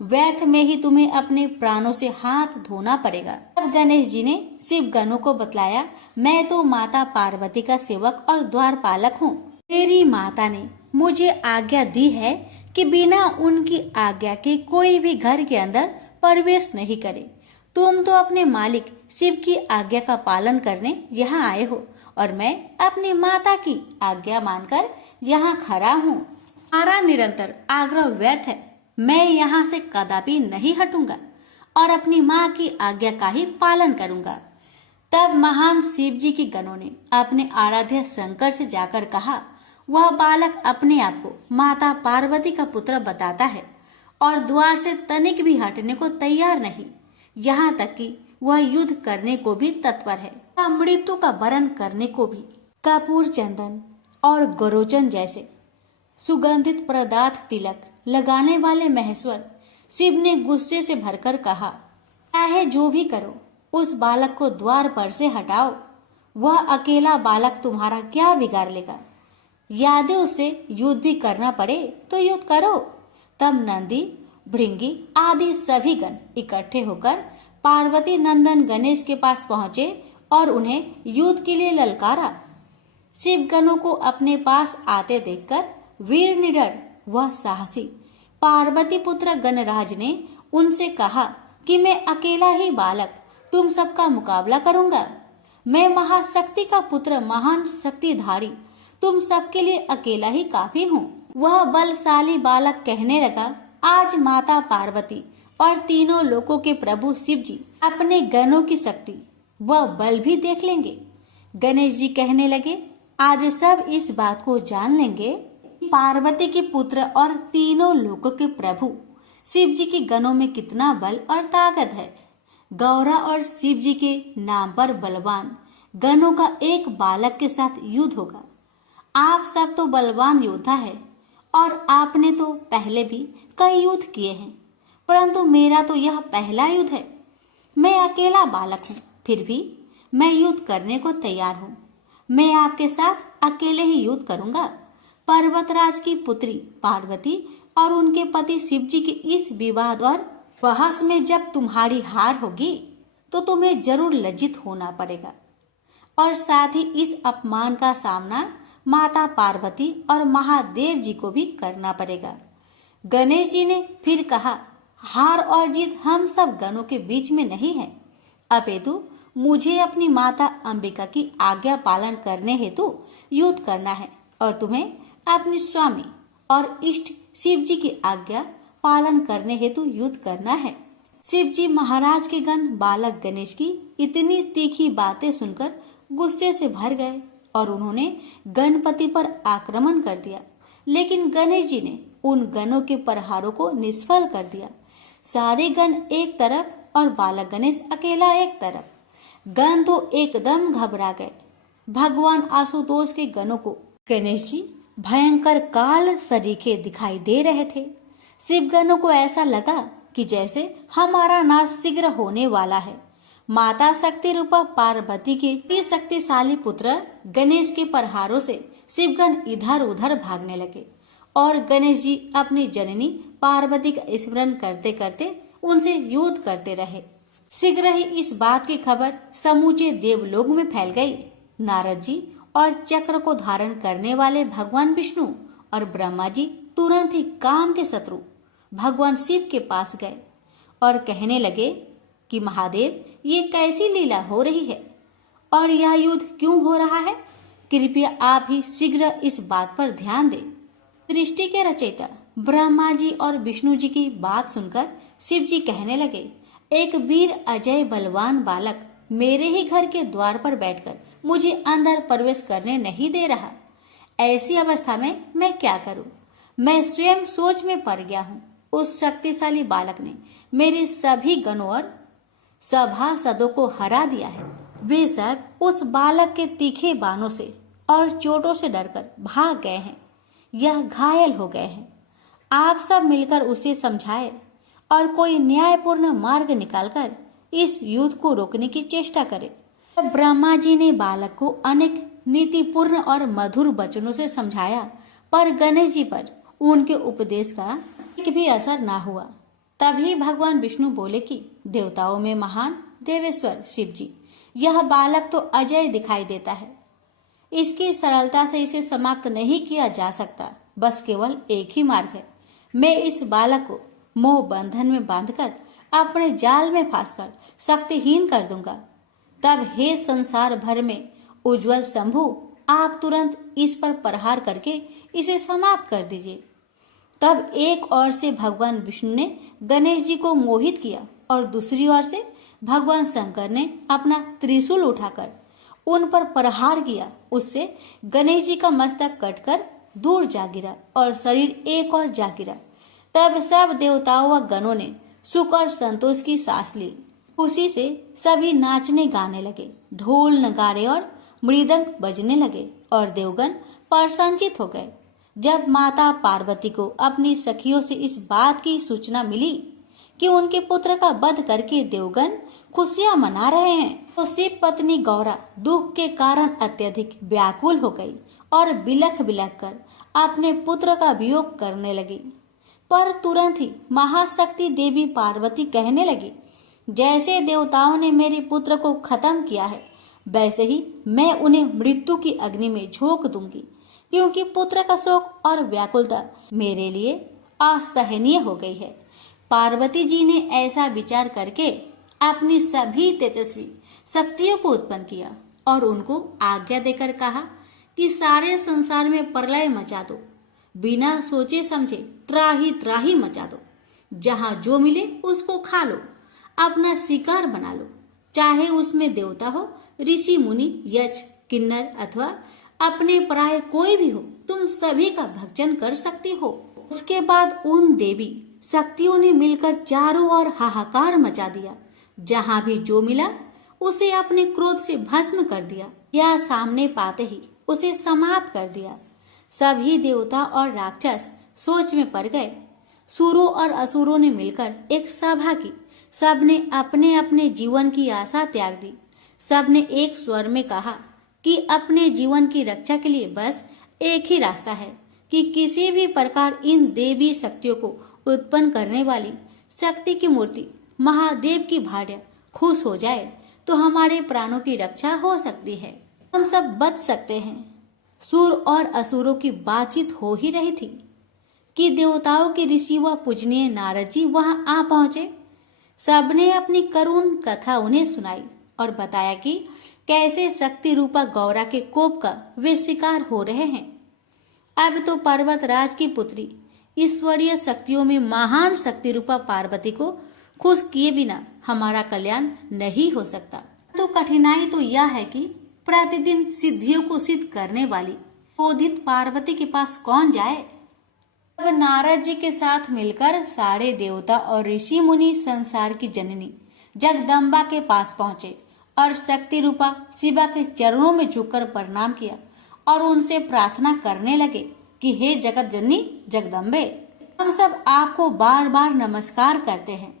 व्यर्थ में ही तुम्हें अपने प्राणों से हाथ धोना पड़ेगा। तब गणेश जी ने शिव गणों को बतलाया, मैं तो माता पार्वती का सेवक और द्वारपालक हूँ। मेरी माता ने मुझे आज्ञा दी है कि बिना उनकी आज्ञा के कोई भी घर के अंदर प्रवेश नहीं करे। तुम तो अपने मालिक शिव की आज्ञा का पालन करने यहाँ आए हो और मैं अपनी माता की आज्ञा मानकर यहाँ खड़ा हूँ। हमारा निरंतर आग्रह व्यर्थ है। मैं यहाँ से कदापि नहीं हटूंगा और अपनी माँ की आज्ञा का ही पालन करूंगा। तब महान शिव जी के गणों ने अपने आराध्य शंकर से जाकर कहा, वह बालक अपने आप को माता पार्वती का पुत्र बताता है और द्वार से तनिक भी हटने को तैयार नहीं, यहाँ तक कि वह युद्ध करने को भी तत्पर है, मृत्यु का वरण करने को भी। कपूर, चंदन और गरोचन जैसे सुगंधित पदार्थ तिलक लगाने वाले महेश्वर शिव ने गुस्से से भरकर कहा, चाहे जो भी करो, उस बालक को द्वार पर से हटाओ। वह अकेला बालक तुम्हारा क्या बिगाड़ लेगा? यदि उससे युद्ध भी करना पड़े तो युद्ध करो। तब नंदी, भृंगी आदि सभी गण इकट्ठे होकर पार्वती नंदन गणेश के पास पहुंचे और उन्हें युद्ध के लिए ललकारा। शिव गणों को अपने पास आते देखकर वीर निडर वह साहसी पार्वती पुत्र गणराज ने उनसे कहा कि मैं अकेला ही बालक तुम सबका मुकाबला करूंगा। मैं महाशक्ति का पुत्र, महान शक्तिधारी, तुम सबके लिए अकेला ही काफी हूँ। वह बलशाली बालक कहने लगा, आज माता पार्वती और तीनों लोकों के प्रभु शिव जी अपने गणों की शक्ति व बल भी देख लेंगे। गणेश जी कहने लगे, आज सब इस बात को जान लेंगे, पार्वती के पुत्र और तीनों लोकों के प्रभु शिव जी के गणों में कितना बल और ताकत है। गौरा और शिव जी के नाम पर बलवान गणों का एक बालक के साथ युद्ध होगा। आप सब तो बलवान योद्धा है और आपने तो पहले भी कई युद्ध किए हैं, परंतु मेरा तो यह पहला युद्ध है। मैं अकेला बालक हूँ, फिर भी मैं युद्ध करने को तैयार हूँ। मैं आपके साथ अकेले ही युद्ध करूंगा। पर्वतराज की पुत्री पार्वती और उनके पति शिव जी के इस विवाद और बहस में जब तुम्हारी हार होगी तो तुम्हें जरूर लज्जित होना पड़ेगा और साथ ही इस अपमान का सामना माता पार्वती और महादेव जी को भी करना पड़ेगा। गणेश जी ने फिर कहा, हार और जीत हम सब गणों के बीच में नहीं है, अपितु मुझे अपनी माता अंबिका की आज्ञा पालन करने हेतु युद्ध करना है और तुम्हें अपने स्वामी और इष्ट शिव जी की आज्ञा पालन करने हेतु युद्ध करना है। शिव जी महाराज के गण बालक गणेश की इतनी तीखी बातें सुनकर गुस्से से भर गए और उन्होंने गणपति पर आक्रमण कर दिया, लेकिन गणेश जी ने उन गणों के प्रहारों को निष्फल कर दिया। सारे गण एक तरफ और बालक गणेश अकेला एक तरफ। गण तो एकदम घबरा गए। भगवान आशुतोष के गणों को गणेश जी भयंकर काल सरीखे दिखाई दे रहे थे। शिव गणों को ऐसा लगा कि जैसे हमारा नाश शीघ्र होने वाला है। माता शक्ति रूपा पार्वती के शक्तिशाली पुत्र गणेश के प्रहारों से शिवगण इधर उधर भागने लगे और गणेश जी अपनी जननी पार्वती का स्मरण करते करते उनसे युद्ध करते रहे। शीघ्र ही इस बात की खबर समूचे देवलोक में फैल गई। नारद जी और चक्र को धारण करने वाले भगवान विष्णु और ब्रह्मा जी तुरंत ही काम के शत्रु भगवान शिव के पास गए और कहने लगे कि महादेव, ये कैसी लीला हो रही है और यह युद्ध क्यों हो रहा है? कृपया आप ही शीघ्र इस बात पर ध्यान दें। सृष्टि के रचयिता ब्रह्मा जी और विष्णु जी की बात सुनकर शिव जी कहने लगे, एक वीर अजय बलवान बालक मेरे ही घर के द्वार पर बैठकर मुझे अंदर प्रवेश करने नहीं दे रहा। ऐसी अवस्था में मैं क्या करूं? मैं स्वयं सोच में पड़ गया हूं। उस शक्तिशाली बालक ने मेरे सभी गणों और सभासदों को हरा दिया है। वे सब उस बालक के तीखे बाणों से और चोटों से डरकर भाग गए हैं। यह घायल हो गए हैं। आप सब मिलकर उसे समझाए और कोई न्यायपूर्ण मार्ग निकालकर इस युद्ध को रोकने की चेष्टा करे। ब्रह्मा जी ने बालक को अनेक नीतिपूर्ण और मधुर वचनों से समझाया, पर गणेश जी पर उनके उपदेश का एक भी असर ना हुआ। तभी भगवान विष्णु बोले कि देवताओं में महान देवेश्वर शिव जी, यह बालक तो अजय दिखाई देता है। इसकी सरलता से इसे समाप्त नहीं किया जा सकता। बस केवल एक ही मार्ग है। मैं इस बालक को मोह बंधन में बांधकर अपने जाल में फंसकर शक्तिहीन कर दूंगा। तब हे संसार भर में उज्जवल शंभु, आप तुरंत इस पर प्रहार करके इसे समाप्त कर दीजिए। तब एक ओर से भगवान विष्णु ने गणेश जी को मोहित किया और दूसरी ओर से भगवान शंकर ने अपना त्रिशूल उठाकर उन पर प्रहार किया। उससे गणेश जी का मस्तक कटकर दूर जा गिरा और शरीर एक और जा गिरा। तब सब देवताओं व गणों ने सुख और संतोष की सांस ली। खुशी से सभी नाचने गाने लगे, ढोल नगाड़े और मृदंग बजने लगे और देवगण प्रसन्नचित हो गए। जब माता पार्वती को अपनी सखियों से इस बात की सूचना मिली कि उनके पुत्र का वध करके देवगण खुशियां मना रहे हैं, तो शिव पत्नी गौरा दुख के कारण अत्यधिक व्याकुल हो गई और बिलख बिलख कर अपने पुत्र का वियोग करने लगी। पर तुरंत ही महाशक्ति देवी पार्वती कहने लगी, जैसे देवताओं ने मेरे पुत्र को खत्म किया है, वैसे ही मैं उन्हें मृत्यु की अग्नि में झोंक दूंगी, क्योंकि पुत्र का शोक और व्याकुलता मेरे लिए असहनीय हो गई है। पार्वती जी ने ऐसा विचार करके अपनी सभी तेजस्वी शक्तियों को उत्पन्न किया और उनको आज्ञा देकर कहा कि सारे संसार में प्रलय मचा दो, बिना सोचे समझे त्राही त्राही मचा दो। जहां जो मिले उसको खा लो, अपना शिकार बना लो, चाहे उसमें देवता हो, ऋषि मुनि, यक्ष, किन्नर अथवा अपने पराये कोई भी हो, तुम सभी का भक्षण कर सकती हो। उसके बाद उन देवी शक्तियों ने मिलकर चारों ओर हाहाकार मचा दिया। जहां भी जो मिला उसे अपने क्रोध से भस्म कर दिया या सामने पाते ही उसे समाप्त कर दिया। सभी देवता और राक्षस सोच में पड़ गए। सुरों और असुरों ने मिलकर एक सभा की। सबने अपने अपने जीवन की आशा त्याग दी। सबने एक स्वर में कहा कि अपने जीवन की रक्षा के लिए बस एक ही रास्ता है कि किसी भी प्रकार इन देवी शक्तियों को उत्पन्न करने वाली शक्ति की मूर्ति महादेव की भार्या खुश हो जाए तो हमारे प्राणों की रक्षा हो सकती है, हम सब बच सकते हैं। सुर और असुरों की बातचीत हो ही रही थी कि देवताओं के ऋषि व पूजनीय नारद जी वहां आ पहुंचे। सबने अपनी करुण कथा उन्हें सुनाई और बताया कि कैसे शक्ति रूपा गौरा के कोप का वे शिकार हो रहे हैं। अब तो पर्वत राज की पुत्री ईश्वरीय शक्तियों में महान शक्ति रूपा पार्वती को खुश किए बिना हमारा कल्याण नहीं हो सकता। तो कठिनाई तो यह है कि प्रतिदिन सिद्धियों को सिद्ध करने वाली क्रोधित पार्वती के पास कौन जाए। अब नारद जी के साथ मिलकर सारे देवता और ऋषि मुनि संसार की जननी जगदम्बा के पास पहुंचे और शक्ति रूपा शिवा के चरणों में झुककर प्रणाम किया और उनसे प्रार्थना करने लगे कि हे जगत जननी जगदम्बे, हम सब आपको बार बार नमस्कार करते हैं।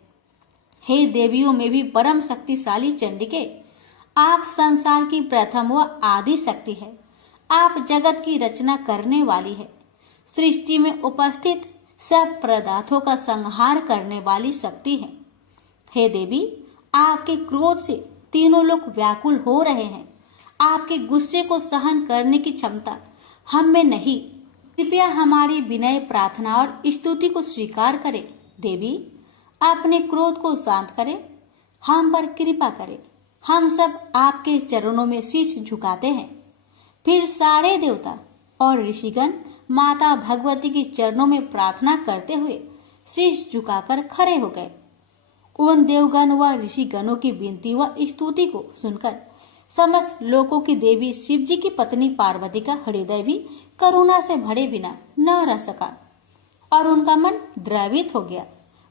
हे देवियों में भी परम शक्तिशाली चंडिके, आप संसार की प्रथम व आदि शक्ति है। आप जगत की रचना करने वाली है। सृष्टि में उपस्थित सब पदार्थों का संहार करने वाली शक्ति है। हे देवी, आपके क्रोध से तीनों लोग व्याकुल हो रहे हैं। आपके गुस्से को सहन करने की क्षमता हम में नहीं। कृपया हमारी विनय प्रार्थना और स्तुति को स्वीकार करें। देवी, अपने क्रोध को शांत करें, हम पर कृपा करें। हम सब आपके चरणों में शीश झुकाते हैं। फिर सारे देवता और ऋषिगण माता भगवती के चरणों में प्रार्थना करते हुए शीश झुकाकर खड़े हो गए। उन देवगण व ऋषिगणों की विनती व स्तुति को सुनकर समस्त लोकों की देवी शिव जी की पत्नी पार्वती का हृदय भी करुणा से भरे बिना न रह सका और उनका मन द्रवित हो गया।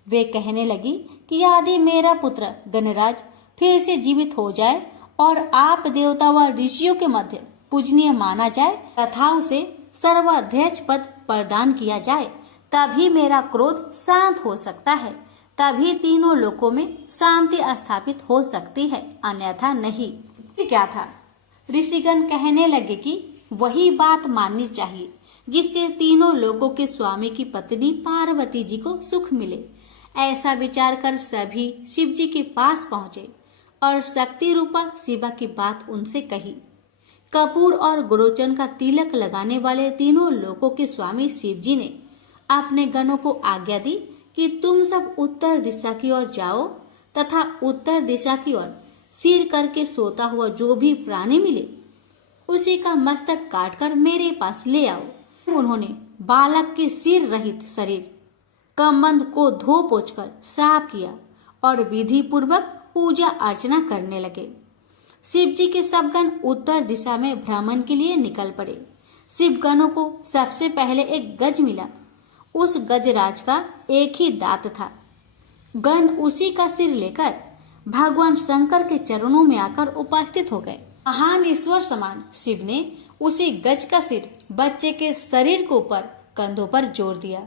वे कहने लगी कि यदि मेरा पुत्र गणराज फिर से जीवित हो जाए और आप देवता व ऋषियों के मध्य पूजनीय माना जाए तथा उसे सर्वाध्यक्ष पद प्रदान किया जाए, तभी मेरा क्रोध शांत हो सकता है। तभी तीनों लोकों में शांति स्थापित हो सकती है, अन्यथा नहीं। क्या था? ऋषिगण कहने लगे कि वही बात माननी चाहिए जिससे तीनों लोकों के स्वामी की पत्नी पार्वती जी को सुख मिले। ऐसा विचार कर सभी शिव जी के पास पहुंचे और शक्ति रूपा शिवा की बात उनसे कही। कपूर और गुरोचन का तिलक लगाने वाले तीनों लोकों के स्वामी शिव जी ने अपने गणों को आज्ञा दी कि तुम सब उत्तर दिशा की ओर जाओ तथा उत्तर दिशा की ओर सिर करके सोता हुआ जो भी प्राणी मिले उसी का मस्तक काटकर मेरे पास ले आओ। उन्होंने बालक के सिर रहित शरीर कमंद को धो पोंछकर साफ किया और विधि पूर्वक पूजा अर्चना करने लगे। शिव जी के सब गण उत्तर दिशा में भ्रमण के लिए निकल पड़े। शिव गणों को सबसे पहले एक गज मिला। उस गजराज का एक ही दांत था। गण उसी का सिर लेकर भगवान शंकर के चरणों में आकर उपस्थित हो गए। महान ईश्वर समान शिव ने उसी गज का सिर बच्चे के शरीर के ऊपर कंधों पर जोड़ दिया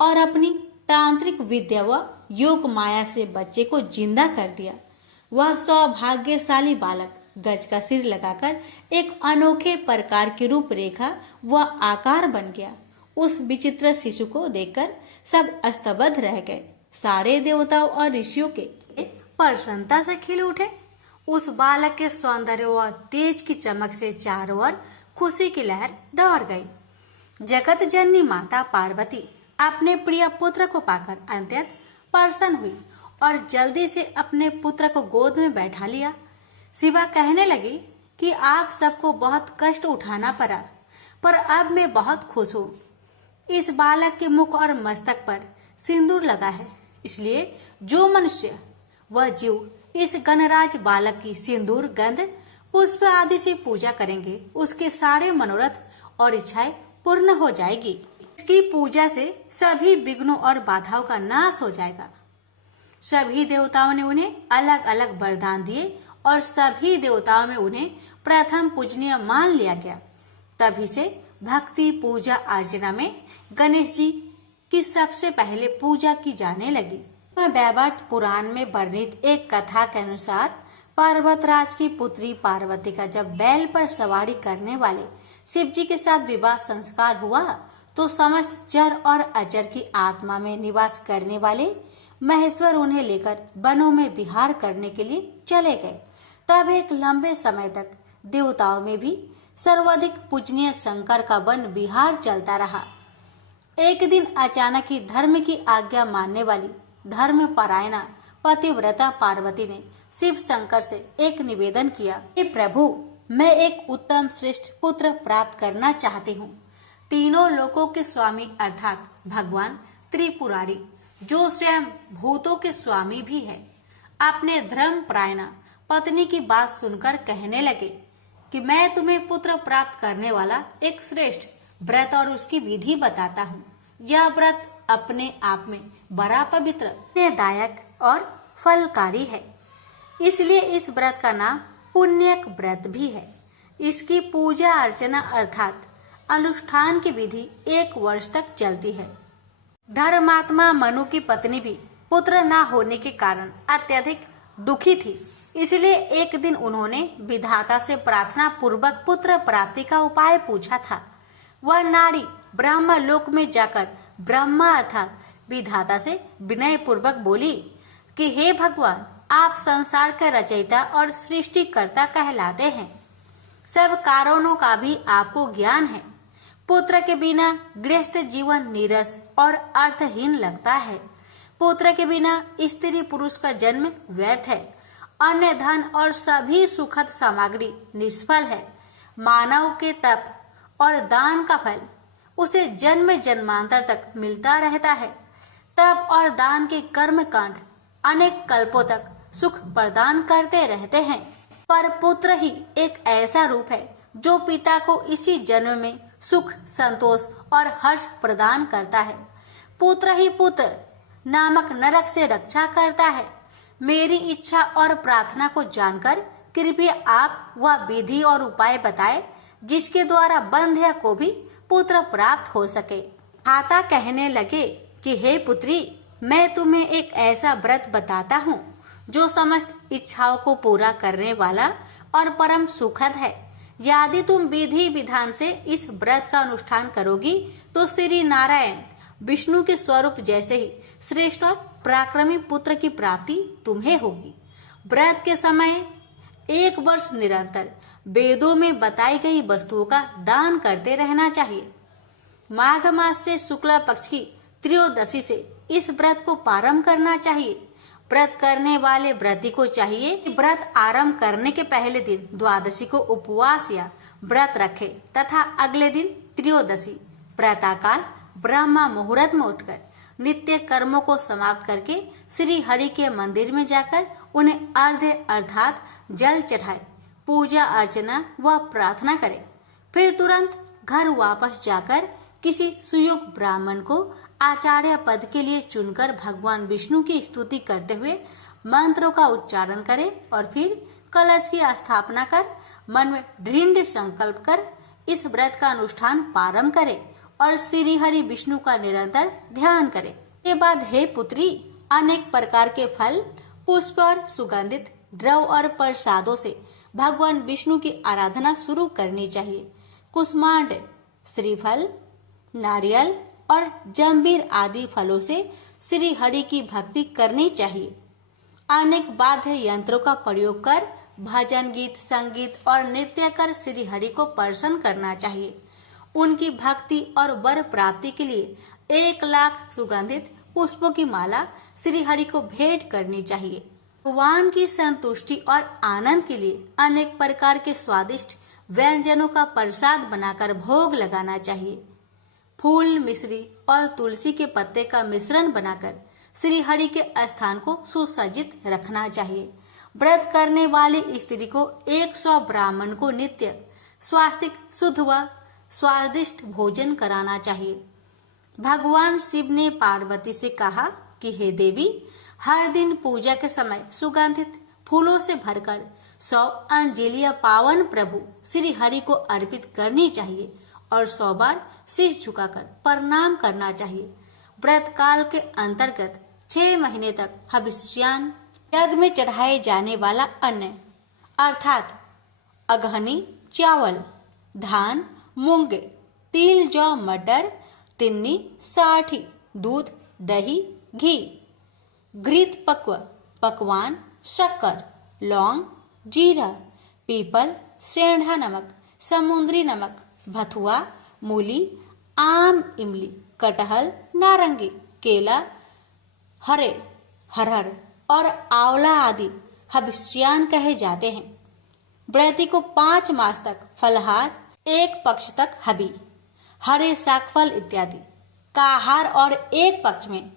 और अपनी तांत्रिक विद्या व योग माया से बच्चे को जिंदा कर दिया। वह सौभाग्यशाली बालक गज का सिर लगाकर एक अनोखे प्रकार की रूपरेखा व आकार बन गया। उस विचित्र शिशु को देखकर सब स्तब्ध रह गए। सारे देवताओं और ऋषियों के प्रसन्नता से खिल उठे। उस बालक के सौंदर्य व तेज की चमक से चारों ओर खुशी की लहर दौड़ गई। जगत जननी माता पार्वती अपने प्रिय पुत्र को पाकर अत्यंत प्रसन्न हुई और जल्दी से अपने पुत्र को गोद में बैठा लिया। शिवा कहने लगी कि आप सबको बहुत कष्ट उठाना पड़ा, पर अब मैं बहुत खुश हूँ। इस बालक के मुख और मस्तक पर सिंदूर लगा है, इसलिए जो मनुष्य व जीव इस गणराज बालक की सिंदूर, गंध, पुष्प आदि से पूजा करेंगे, उसके सारे मनोरथ और इच्छाएं पूर्ण हो जाएगी। इसकी पूजा से सभी विघ्नों और बाधाओं का नाश हो जाएगा। सभी देवताओं ने उन्हें अलग अलग वरदान दिए और सभी देवताओं में उन्हें प्रथम पूजनीय मान लिया गया। तभी से भक्ति पूजा अर्चना में गणेश जी की सबसे पहले पूजा की जाने लगी। वैवर्त पुराण में वर्णित एक कथा के अनुसार पर्वतराज की पुत्री पार्वती का जब बैल पर सवारी करने वाले शिव जी के साथ विवाह संस्कार हुआ तो समस्त जर और अजर की आत्मा में निवास करने वाले महेश्वर उन्हें लेकर वनों में विहार करने के लिए चले गए। तब एक लंबे समय तक देवताओं में भी सर्वाधिक पूजनीय शंकर का वन विहार चलता रहा। एक दिन अचानक ही धर्म की आज्ञा मानने वाली धर्म परायणा पतिव्रता पार्वती ने शिव शंकर से एक निवेदन किया कि प्रभु, मैं एक उत्तम श्रेष्ठ पुत्र प्राप्त करना चाहती हूँ। तीनों लोकों के स्वामी अर्थात भगवान त्रिपुरारी, जो स्वयं भूतों के स्वामी भी है, अपने धर्म परायणा पत्नी की बात सुनकर कहने लगे कि मैं तुम्हें पुत्र प्राप्त करने वाला एक श्रेष्ठ व्रत और उसकी विधि बताता हूँ। यह व्रत अपने आप में बड़ा पवित्र, पुण्यदायक और फलकारी है, इसलिए इस व्रत का नाम पुण्यक व्रत भी है। इसकी पूजा अर्चना अर्थात अनुष्ठान की विधि 1 वर्ष तक चलती है। धर्मात्मा मनु की पत्नी भी पुत्र न होने के कारण अत्यधिक दुखी थी, इसलिए एक दिन उन्होंने विधाता से प्रार्थना पूर्वक पुत्र प्राप्ति का उपाय पूछा था। वह नारी ब्रह्म लोक में जाकर ब्रह्मा अर्थात विधाता से विनय पूर्वक बोली कि हे भगवान, आप संसार के रचयिता और सृष्टिकर्ता कहलाते हैं। सब कारणों का भी आपको ज्ञान है। पुत्र के बिना गृहस्थ जीवन नीरस और अर्थहीन लगता है। पुत्र के बिना स्त्री पुरुष का जन्म व्यर्थ है। अन्य धन और सभी सुखद सामग्री निष्फल है। मानव के तप और दान का फल उसे जन्म जन्मांतर तक मिलता रहता है। तप और दान के कर्म कांड अनेक कल्पों तक सुख प्रदान करते रहते हैं, पर पुत्र ही एक ऐसा रूप है जो पिता को इसी जन्म में सुख, संतोष और हर्ष प्रदान करता है। पुत्र ही पुत्र नामक नरक से रक्षा करता है। मेरी इच्छा और प्रार्थना को जानकर कृपया आप वह विधि और उपाय बताए जिसके द्वारा बंध्या को भी पुत्र प्राप्त हो सके। माता कहने लगे कि हे पुत्री, मैं तुम्हें एक ऐसा व्रत बताता हूँ जो समस्त इच्छाओं को पूरा करने वाला और परम सुखद है। यदि तुम विधि विधान से इस व्रत का अनुष्ठान करोगी तो श्री नारायण विष्णु के स्वरूप जैसे ही श्रेष्ठ और पराक्रमी पुत्र की प्राप्ति तुम्हें होगी। व्रत के समय 1 वर्ष निरंतर वेदों में बताई गई वस्तुओं का दान करते रहना चाहिए। माघ मास से शुक्ला पक्ष की त्रयोदशी से इस व्रत को प्रारंभ करना चाहिए। व्रत करने वाले व्रती को चाहिए कि व्रत आरंभ करने के पहले दिन द्वादशी को उपवास या व्रत रखे तथा अगले दिन त्रयोदशी प्रातःकाल ब्रह्म मुहूर्त में उठकर नित्य कर्मों को समाप्त करके श्री हरि के मंदिर में जाकर उन्हें अर्घ्य अर्थात जल चढ़ाए, पूजा अर्चना व प्रार्थना करे। फिर तुरंत घर वापस जाकर किसी सुयोग्य ब्राह्मण को आचार्य पद के लिए चुनकर भगवान विष्णु की स्तुति करते हुए मंत्रों का उच्चारण करे और फिर कलश की स्थापना कर मन में दृढ़ संकल्प कर इस व्रत का अनुष्ठान प्रारंभ करे और श्री हरि विष्णु का निरंतर ध्यान करे। के बाद हे पुत्री, अनेक प्रकार के फल, पुष्प और सुगंधित द्रव्य और प्रसादों से भगवान विष्णु की आराधना शुरू करनी चाहिए। कुष्मांड, श्रीफल, नारियल और जंबीर आदि फलों से श्री हरि की भक्ति करनी चाहिए। अनेक वाद्य यंत्रों का प्रयोग कर भजन गीत, संगीत और नृत्य कर श्री हरि को प्रसन्न करना चाहिए। उनकी भक्ति और वर प्राप्ति के लिए 1,00,000 सुगंधित पुष्पों की माला श्री हरि को भेंट करनी चाहिए। भगवान की संतुष्टि और आनंद के लिए अनेक प्रकार के स्वादिष्ट व्यंजनों का प्रसाद बनाकर भोग लगाना चाहिए। फूल, मिश्री और तुलसी के पत्ते का मिश्रण बनाकर श्री हरि के स्थान को सुसज्जित रखना चाहिए। व्रत करने वाली स्त्री को 100 ब्राह्मण को नित्य स्वास्तिक, शुद्ध व स्वादिष्ट भोजन कराना चाहिए। भगवान शिव ने पार्वती से कहा कि हे देवी, हर दिन पूजा के समय सुगंधित फूलों से भरकर 100 अंजलियां पावन प्रभु श्री हरि को अर्पित करनी चाहिए और 100 बार शीश झुकाकर प्रणाम करना चाहिए। व्रत काल के अंतर्गत 6 महीने तक हविष्यान, यज्ञ में चढ़ाए जाने वाला अन्न अर्थात अगहनी, चावल, धान, मूंग, तिल, जौ, मटर, तिन्नी, साठी, दूध, दही, घी, घृत पकवान, शक्कर, लौंग, जीरा, पीपल, सेंधा नमक, समुद्री नमक, भथुआ, मूली, आम, इमली, कटहल, नारंगी, केला, हरहर और आंवला आदि हविष्यान कहे जाते हैं। व्रती को 5 मास तक फलहार, 1 पक्ष तक हबी, हरे शाकफल इत्यादि का आहार और 1 पक्ष में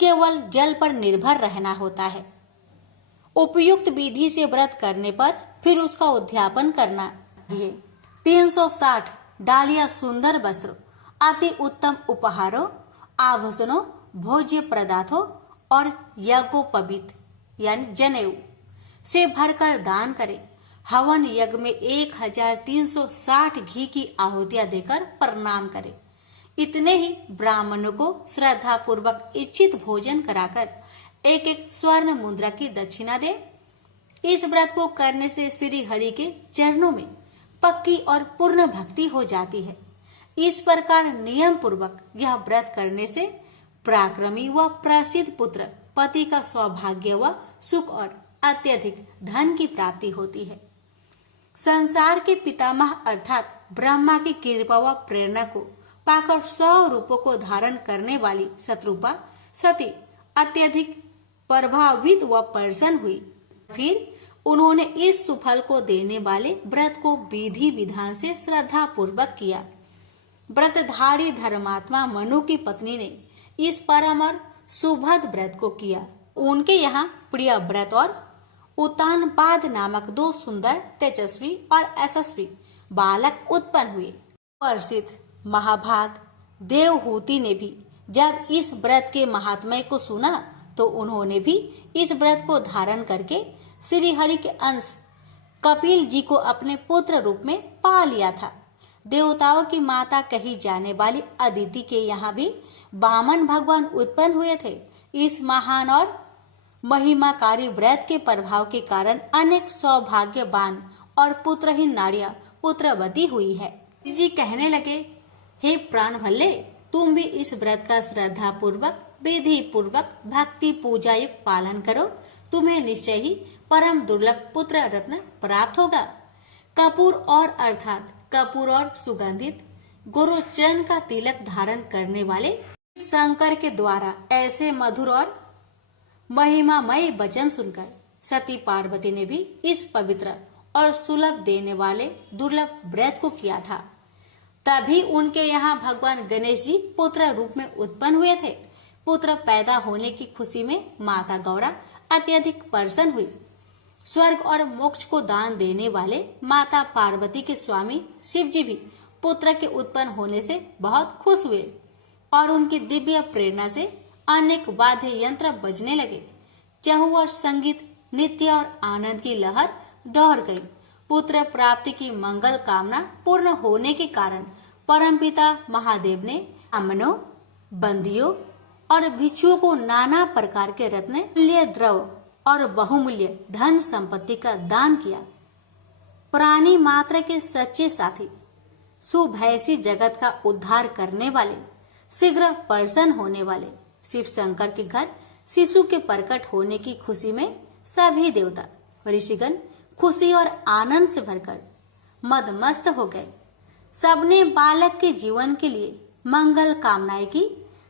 केवल जल पर निर्भर रहना होता है। उपयुक्त विधि से व्रत करने पर फिर उसका उद्यापन करना चाहिए। 360 डालिया सुंदर वस्त्रों, अति उत्तम उपहारों, आभूषणों, भोज्य पदार्थों और यज्ञोपवीत यानी जनेऊ से भरकर दान करें। हवन यज्ञ में 1360 घी की आहुतियां देकर प्रणाम करें। इतने ही ब्राह्मणों को श्रद्धा पूर्वक इच्छित भोजन कराकर 1-1 स्वर्ण मुद्रा की दक्षिणा दे। इस व्रत को करने से श्री हरि के चरणों में पक्की और पूर्ण भक्ति हो जाती है। इस प्रकार नियम पूर्वक यह व्रत करने से पराक्रमी व प्रसिद्ध पुत्र, पति का सौभाग्य व सुख और अत्यधिक धन की प्राप्ति होती है। संसार के पितामह अर्थात ब्रह्मा की कृपा व प्रेरणा को पाकर 100 रूपों को धारण करने वाली शत्रुपा सती अत्यधिक प्रभावित व प्रसन्न हुई। फिर उन्होंने इस सुफल को देने वाले व्रत को विधि विधान से श्रद्धा पूर्वक किया। व्रतधारी धर्मात्मा मनु की पत्नी ने इस परम और सुभद व्रत को किया। उनके यहाँ प्रिय व्रत और उत्तानपाद नामक 2 सुंदर, तेजस्वी और यशस्वी बालक उत्पन्न हुए। प्रसिद्ध महाभाग देवहूति ने भी जब इस व्रत के महात्म्य को सुना तो उन्होंने भी इस व्रत को धारण करके श्री हरि के अंश कपिल जी को अपने पुत्र रूप में पा लिया था। देवताओं की माता कही जाने वाली अदिति के यहाँ भी वामन भगवान उत्पन्न हुए थे। इस महान और महिमाकारी व्रत के प्रभाव के कारण अनेक सौभाग्यवान और पुत्रहीन नारियां पुत्रवती हुई है। जी कहने लगे, हे प्राण भल्ले, तुम भी इस व्रत का श्रद्धा पूर्वक, विधि पूर्वक, भक्ति पूजा युक्त पालन करो। तुम्हें निश्चय ही परम दुर्लभ पुत्र रत्न प्राप्त होगा। कपूर और सुगंधित गुरुचरण का तिलक धारण करने वाले शंकर के द्वारा ऐसे मधुर और महिमामय वचन सुनकर सती पार्वती ने भी इस पवित्र और सुलभ देने वाले दुर्लभ व्रत को किया था। तभी उनके यहाँ भगवान गणेश जी पुत्र रूप में उत्पन्न हुए थे। पुत्र पैदा होने की खुशी में माता गौरा अत्यधिक प्रसन्न हुई। स्वर्ग और मोक्ष को दान देने वाले माता पार्वती के स्वामी शिव जी भी पुत्र के उत्पन्न होने से बहुत खुश हुए और उनकी दिव्य प्रेरणा से अनेक वाद्य यंत्र बजने लगे। चहुओर संगीत, नृत्य और आनंद की लहर दौड़ गई। पुत्र प्राप्ति की मंगल कामना पूर्ण होने के कारण परमपिता महादेव ने ब्राह्मणों, बंदियों और भिक्षुओं को नाना प्रकार के रत्न, मूल्य द्रव्य और बहुमूल्य धन संपत्ति का दान किया। प्राणी मात्र के सच्चे साथी, सुभैसी जगत का उद्धार करने वाले, शीघ्र प्रसन्न होने वाले शिव शंकर के घर शिशु के प्रकट होने की खुशी में सभी देवता ऋषिगण खुशी और आनंद से भरकर मदमस्त हो गए। सबने बालक के जीवन के लिए मंगल कामनाएं की।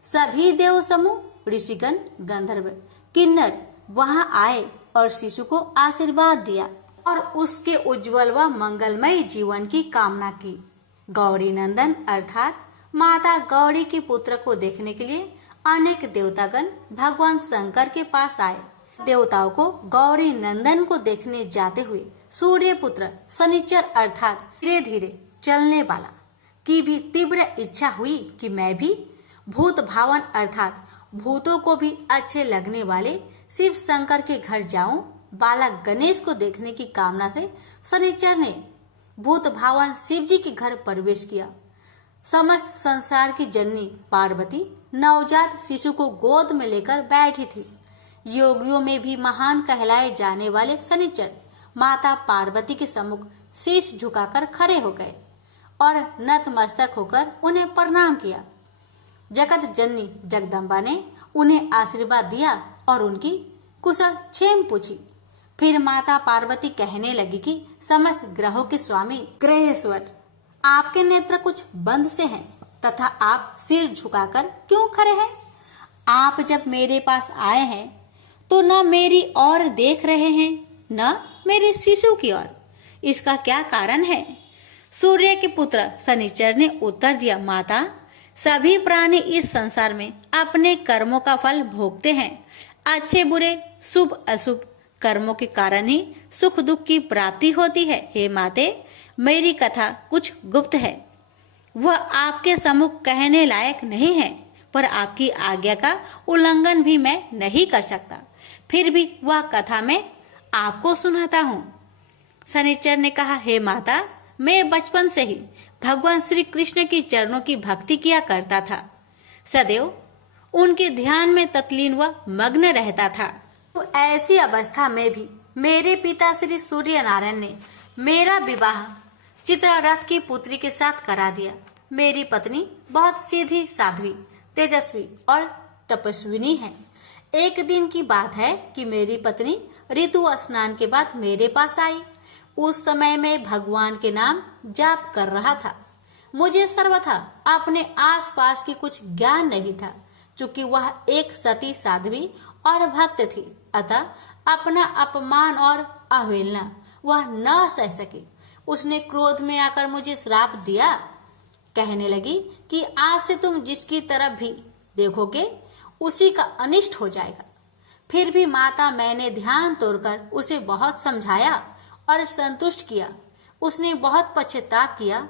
सभी देव समूह, ऋषिगण, गंधर्व, किन्नर वहां आए और शिशु को आशीर्वाद दिया और उसके उज्जवल व मंगलमय जीवन की कामना की। गौरी नंदन अर्थात माता गौरी के पुत्र को देखने के लिए अनेक देवतागण भगवान शंकर के पास आए। देवताओं को गौरी नंदन को देखने जाते हुए सूर्य पुत्र शनिचर अर्थात धीरे धीरे चलने वाला की भी तीव्र इच्छा हुई कि मैं भी भूत भावन अर्थात भूतों को भी अच्छे लगने वाले शिव शंकर के घर जाऊं। बालक गणेश को देखने की कामना से शनिचर ने भूत भावन शिव जी के घर प्रवेश किया। समस्त संसार की जननी पार्वती नवजात शिशु को गोद में लेकर बैठी थी। योगियों में भी महान कहलाए जाने वाले शनिचर माता पार्वती के सम्मुख शीश झुकाकर खड़े हो गए और नतमस्तक होकर उन्हें प्रणाम किया। जगत जननी जगदम्बा ने उन्हें आशीर्वाद दिया और उनकी कुशल क्षेम पूछी। फिर माता पार्वती कहने लगी कि समस्त ग्रहों के स्वामी ग्रहेश्वर, आपके नेत्र कुछ बंद से हैं तथा आप सिर झुकाकर क्यों खड़े हैं? आप जब मेरे पास आए हैं तो न मेरी ओर देख रहे हैं न मेरे शिशु की ओर। इसका क्या कारण है? सूर्य के पुत्र शनिचर ने उत्तर दिया, माता, सभी प्राणी इस संसार में अपने कर्मों का फल भोगते हैं। अच्छे बुरे, शुभ अशुभ कर्मों के कारण ही सुख दुख की प्राप्ति होती है। हे माते, मेरी कथा कुछ गुप्त है, वह आपके सम्मुख कहने लायक नहीं है, पर आपकी आज्ञा का उल्लंघन भी मैं नहीं कर सकता। फिर भी वह कथा मैं आपको सुनाता हूँ। शनिचर ने कहा, हे माता, मैं बचपन से ही भगवान श्री कृष्ण की चरणों की भक्ति किया करता था। सदैव उनके ध्यान में तत्लीन व मग्न रहता था। तो ऐसी अवस्था में भी मेरे पिता श्री सूर्य नारायण ने मेरा विवाह चित्ररथ की पुत्री के साथ करा दिया। मेरी पत्नी बहुत सीधी साध्वी, तेजस्वी और तपस्विनी है। एक दिन की बात है कि मेरी पत्नी ऋतु स्नान के बाद मेरे पास आई। उस समय मैं भगवान के नाम जाप कर रहा था। मुझे सर्वथा अपने आसपास की कुछ ज्ञान नहीं था। चूंकि वह एक सती साध्वी और भक्त थी, अतः अपना अपमान और अवहेलना वह न सह सकी। उसने क्रोध में आकर मुझे श्राप दिया। कहने लगी कि आज से तुम जिसकी तरफ भी देखोगे उसी का अनिष्ट हो जाएगा। फिर भी माता, मैंने ध्यान तोड़कर उसे बहुत समझाया और संतुष्ट किया। उसने बहुत पश्चाताप किया,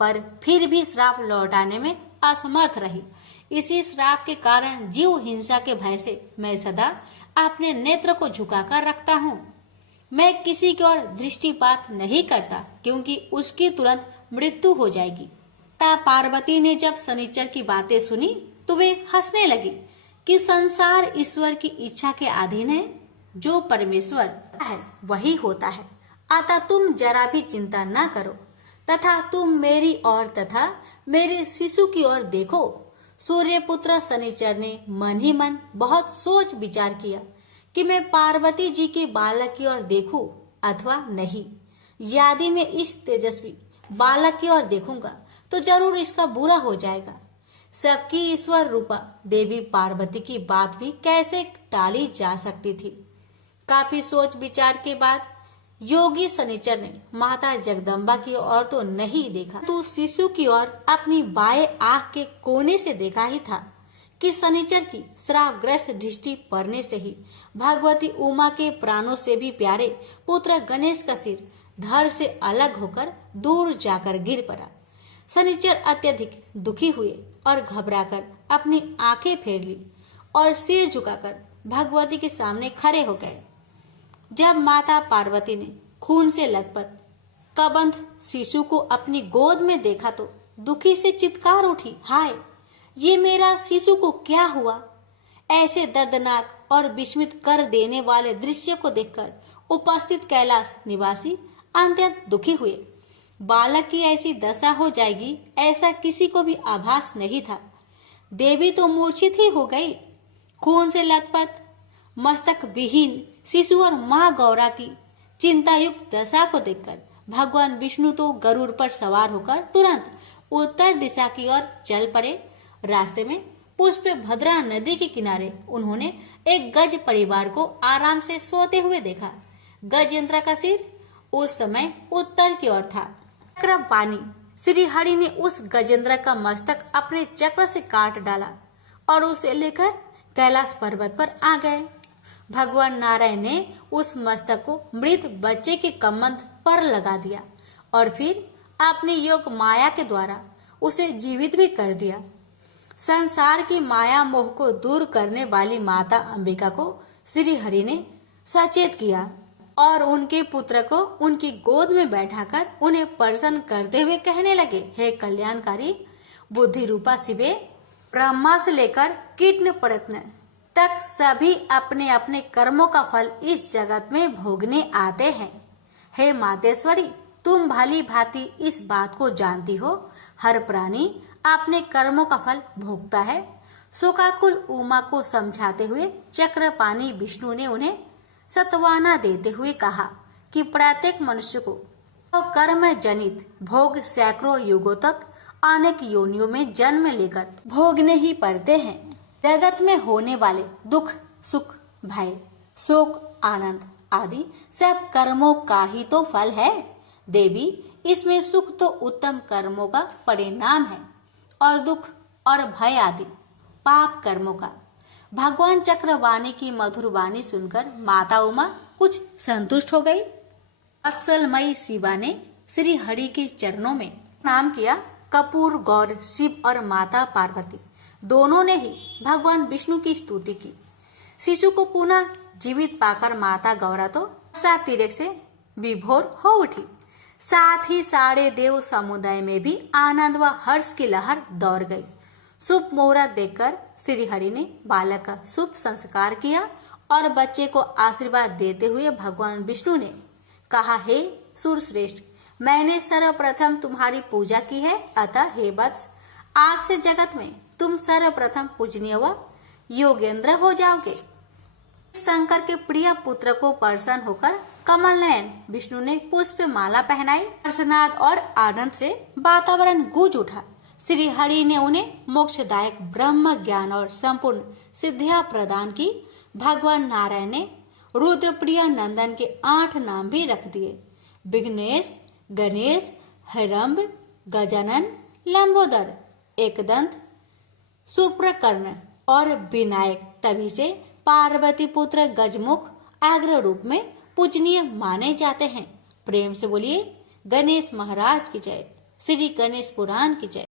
पर फिर भी श्राप लौटाने में असमर्थ रही। इसी श्राप के कारण जीव हिंसा के भय से मैं सदा अपने नेत्र को झुकाकर रखता हूँ। मैं किसी की ओर दृष्टिपात नहीं करता, क्योंकि उसकी तुरंत मृत्यु हो जाएगी। माता पार्वती ने जब शनिचर की बातें सुनी तो वे हंसने लगी कि संसार ईश्वर की इच्छा के अधीन है। जो परमेश्वर है वही होता है, अतः तुम जरा भी चिंता न करो तथा तुम मेरी ओर तथा मेरे शिशु की ओर देखो। सूर्य पुत्र शनिचर ने मन ही मन बहुत सोच विचार किया कि मैं पार्वती जी के बालक की ओर देखूं अथवा नहीं। यदि मैं इस तेजस्वी बालक की ओर देखूंगा तो जरूर इसका बुरा हो जाएगा। सबकी ईश्वर रूपा देवी पार्वती की बात भी कैसे टाली जा सकती थी। काफी सोच विचार के बाद योगी शनिचर ने माता जगदम्बा की ओर तो नहीं देखा, तो शिशु की ओर अपनी बाएं आंख के कोने से देखा ही था कि शनिचर की श्रापग्रस्त दृष्टि पड़ने से ही भगवती उमा के प्राणों से भी प्यारे पुत्र गणेश का सिर धड़ से अलग होकर दूर जाकर गिर पड़ा। शनिचर अत्यधिक दुखी हुए और घबराकर अपनी आंखें फेर ली और सिर झुकाकर भगवती के सामने खड़े हो गए। जब माता पार्वती ने खून से लथपथ कबंध शिशु को अपनी गोद में देखा तो दुखी से चित्कार उठी, हाय, ये मेरा शिशु को क्या हुआ। ऐसे दर्दनाक और विस्मित कर देने वाले दृश्य को देखकर उपस्थित कैलाश निवासी अत्यंत दुखी हुए। बालक की ऐसी दशा हो जाएगी ऐसा किसी को भी आभास नहीं था। देवी तो मूर्छित ही हो गई। खून से लथपथ मस्तक विहीन शिशु और माँ गौरा की चिंतायुक्त दशा को देखकर भगवान विष्णु तो गरुड़ पर सवार होकर तुरंत उत्तर दिशा की ओर चल पड़े। रास्ते में पुष्प भद्रा नदी के किनारे उन्होंने एक गज परिवार को आराम से सोते हुए देखा। गजेंद्र का सिर उस समय उत्तर की ओर था। चक्रपाणी श्री हरि ने उस गजेंद्र का मस्तक अपने चक्र से काट डाला और उसे लेकर कैलाश पर्वत पर आ गए। भगवान नारायण ने उस मस्तक को मृत बच्चे के कमंद पर लगा दिया और फिर अपने योग माया के द्वारा उसे जीवित भी कर दिया। संसार की माया मोह को दूर करने वाली माता अंबिका को श्री हरि ने सचेत किया और उनके पुत्र को उनकी गोद में बैठाकर उन्हें प्रसन्न करते हुए कहने लगे, हे कल्याणकारी बुद्धि रूपा शिवे, ब्रह्मा से लेकर कीट प्रयत्न तक सभी अपने अपने कर्मों का फल इस जगत में भोगने आते हैं। हे मातेश्वरी, तुम भली भांति इस बात को जानती हो, हर प्राणी अपने कर्मों का फल भोगता है। शोकाकुल उमा को समझाते हुए चक्रपाणी विष्णु ने उन्हें सत्वाना देते हुए कहा कि प्रत्येक मनुष्य को कर्म जनित भोग सैकड़ों युगों तक अनेक योनियों में जन्म लेकर भोगने ही पड़ते हैं। जगत में होने वाले दुख, सुख, भय, शोक, आनंद आदि सब कर्मों का ही तो फल है। देवी, इसमें सुख तो उत्तम कर्मों का परिणाम है और दुख और भय आदि पाप कर्मों का। भगवान चक्रवाणी की मधुर वाणी सुनकर माता उमा कुछ संतुष्ट हो गई। वत्सलमयी शिवा ने श्री हरि के चरणों में प्रणाम किया। कपूर गौर शिव और माता पार्वती दोनों ने ही भगवान विष्णु की स्तुति की। शिशु को पुनः जीवित पाकर माता गौरा तो तीर्थ से विभोर हो उठी। साथ ही सारे देव समुदाय में भी आनंद व हर्ष की लहर दौड़ गई। शुभ मुहूर्त देखकर श्री हरि ने बालक का शुभ संस्कार किया और बच्चे को आशीर्वाद देते हुए भगवान विष्णु ने कहा, हे सूरश्रेष्ठ, मैंने सर्वप्रथम तुम्हारी पूजा की है, अतः हे वत्स, आज से जगत में तुम सर्वप्रथम पूजनीय व योगेंद्र हो जाओगे। शंकर के प्रिय पुत्र को प्रसन्न होकर कमल नयन विष्णु ने पुष्प माला पहनाई। हर्षनाद और आनंद से वातावरण गूंज उठा। श्री हरि ने उन्हें मोक्षदायक ब्रह्म ज्ञान और संपूर्ण सिद्धियां प्रदान की। भगवान नारायण ने रुद्र प्रिय नंदन के 8 नाम भी रख दिए, विघ्नेश, गणेश, हिरंब, गजानन, लंबोदर, एकदंत, सुप्रकर्ण और विनायक। तभी से पार्वती पुत्र गजमुख अग्र रूप में पूजनीय माने जाते हैं। प्रेम से बोलिए गणेश महाराज की जय। श्री गणेश पुराण की जय।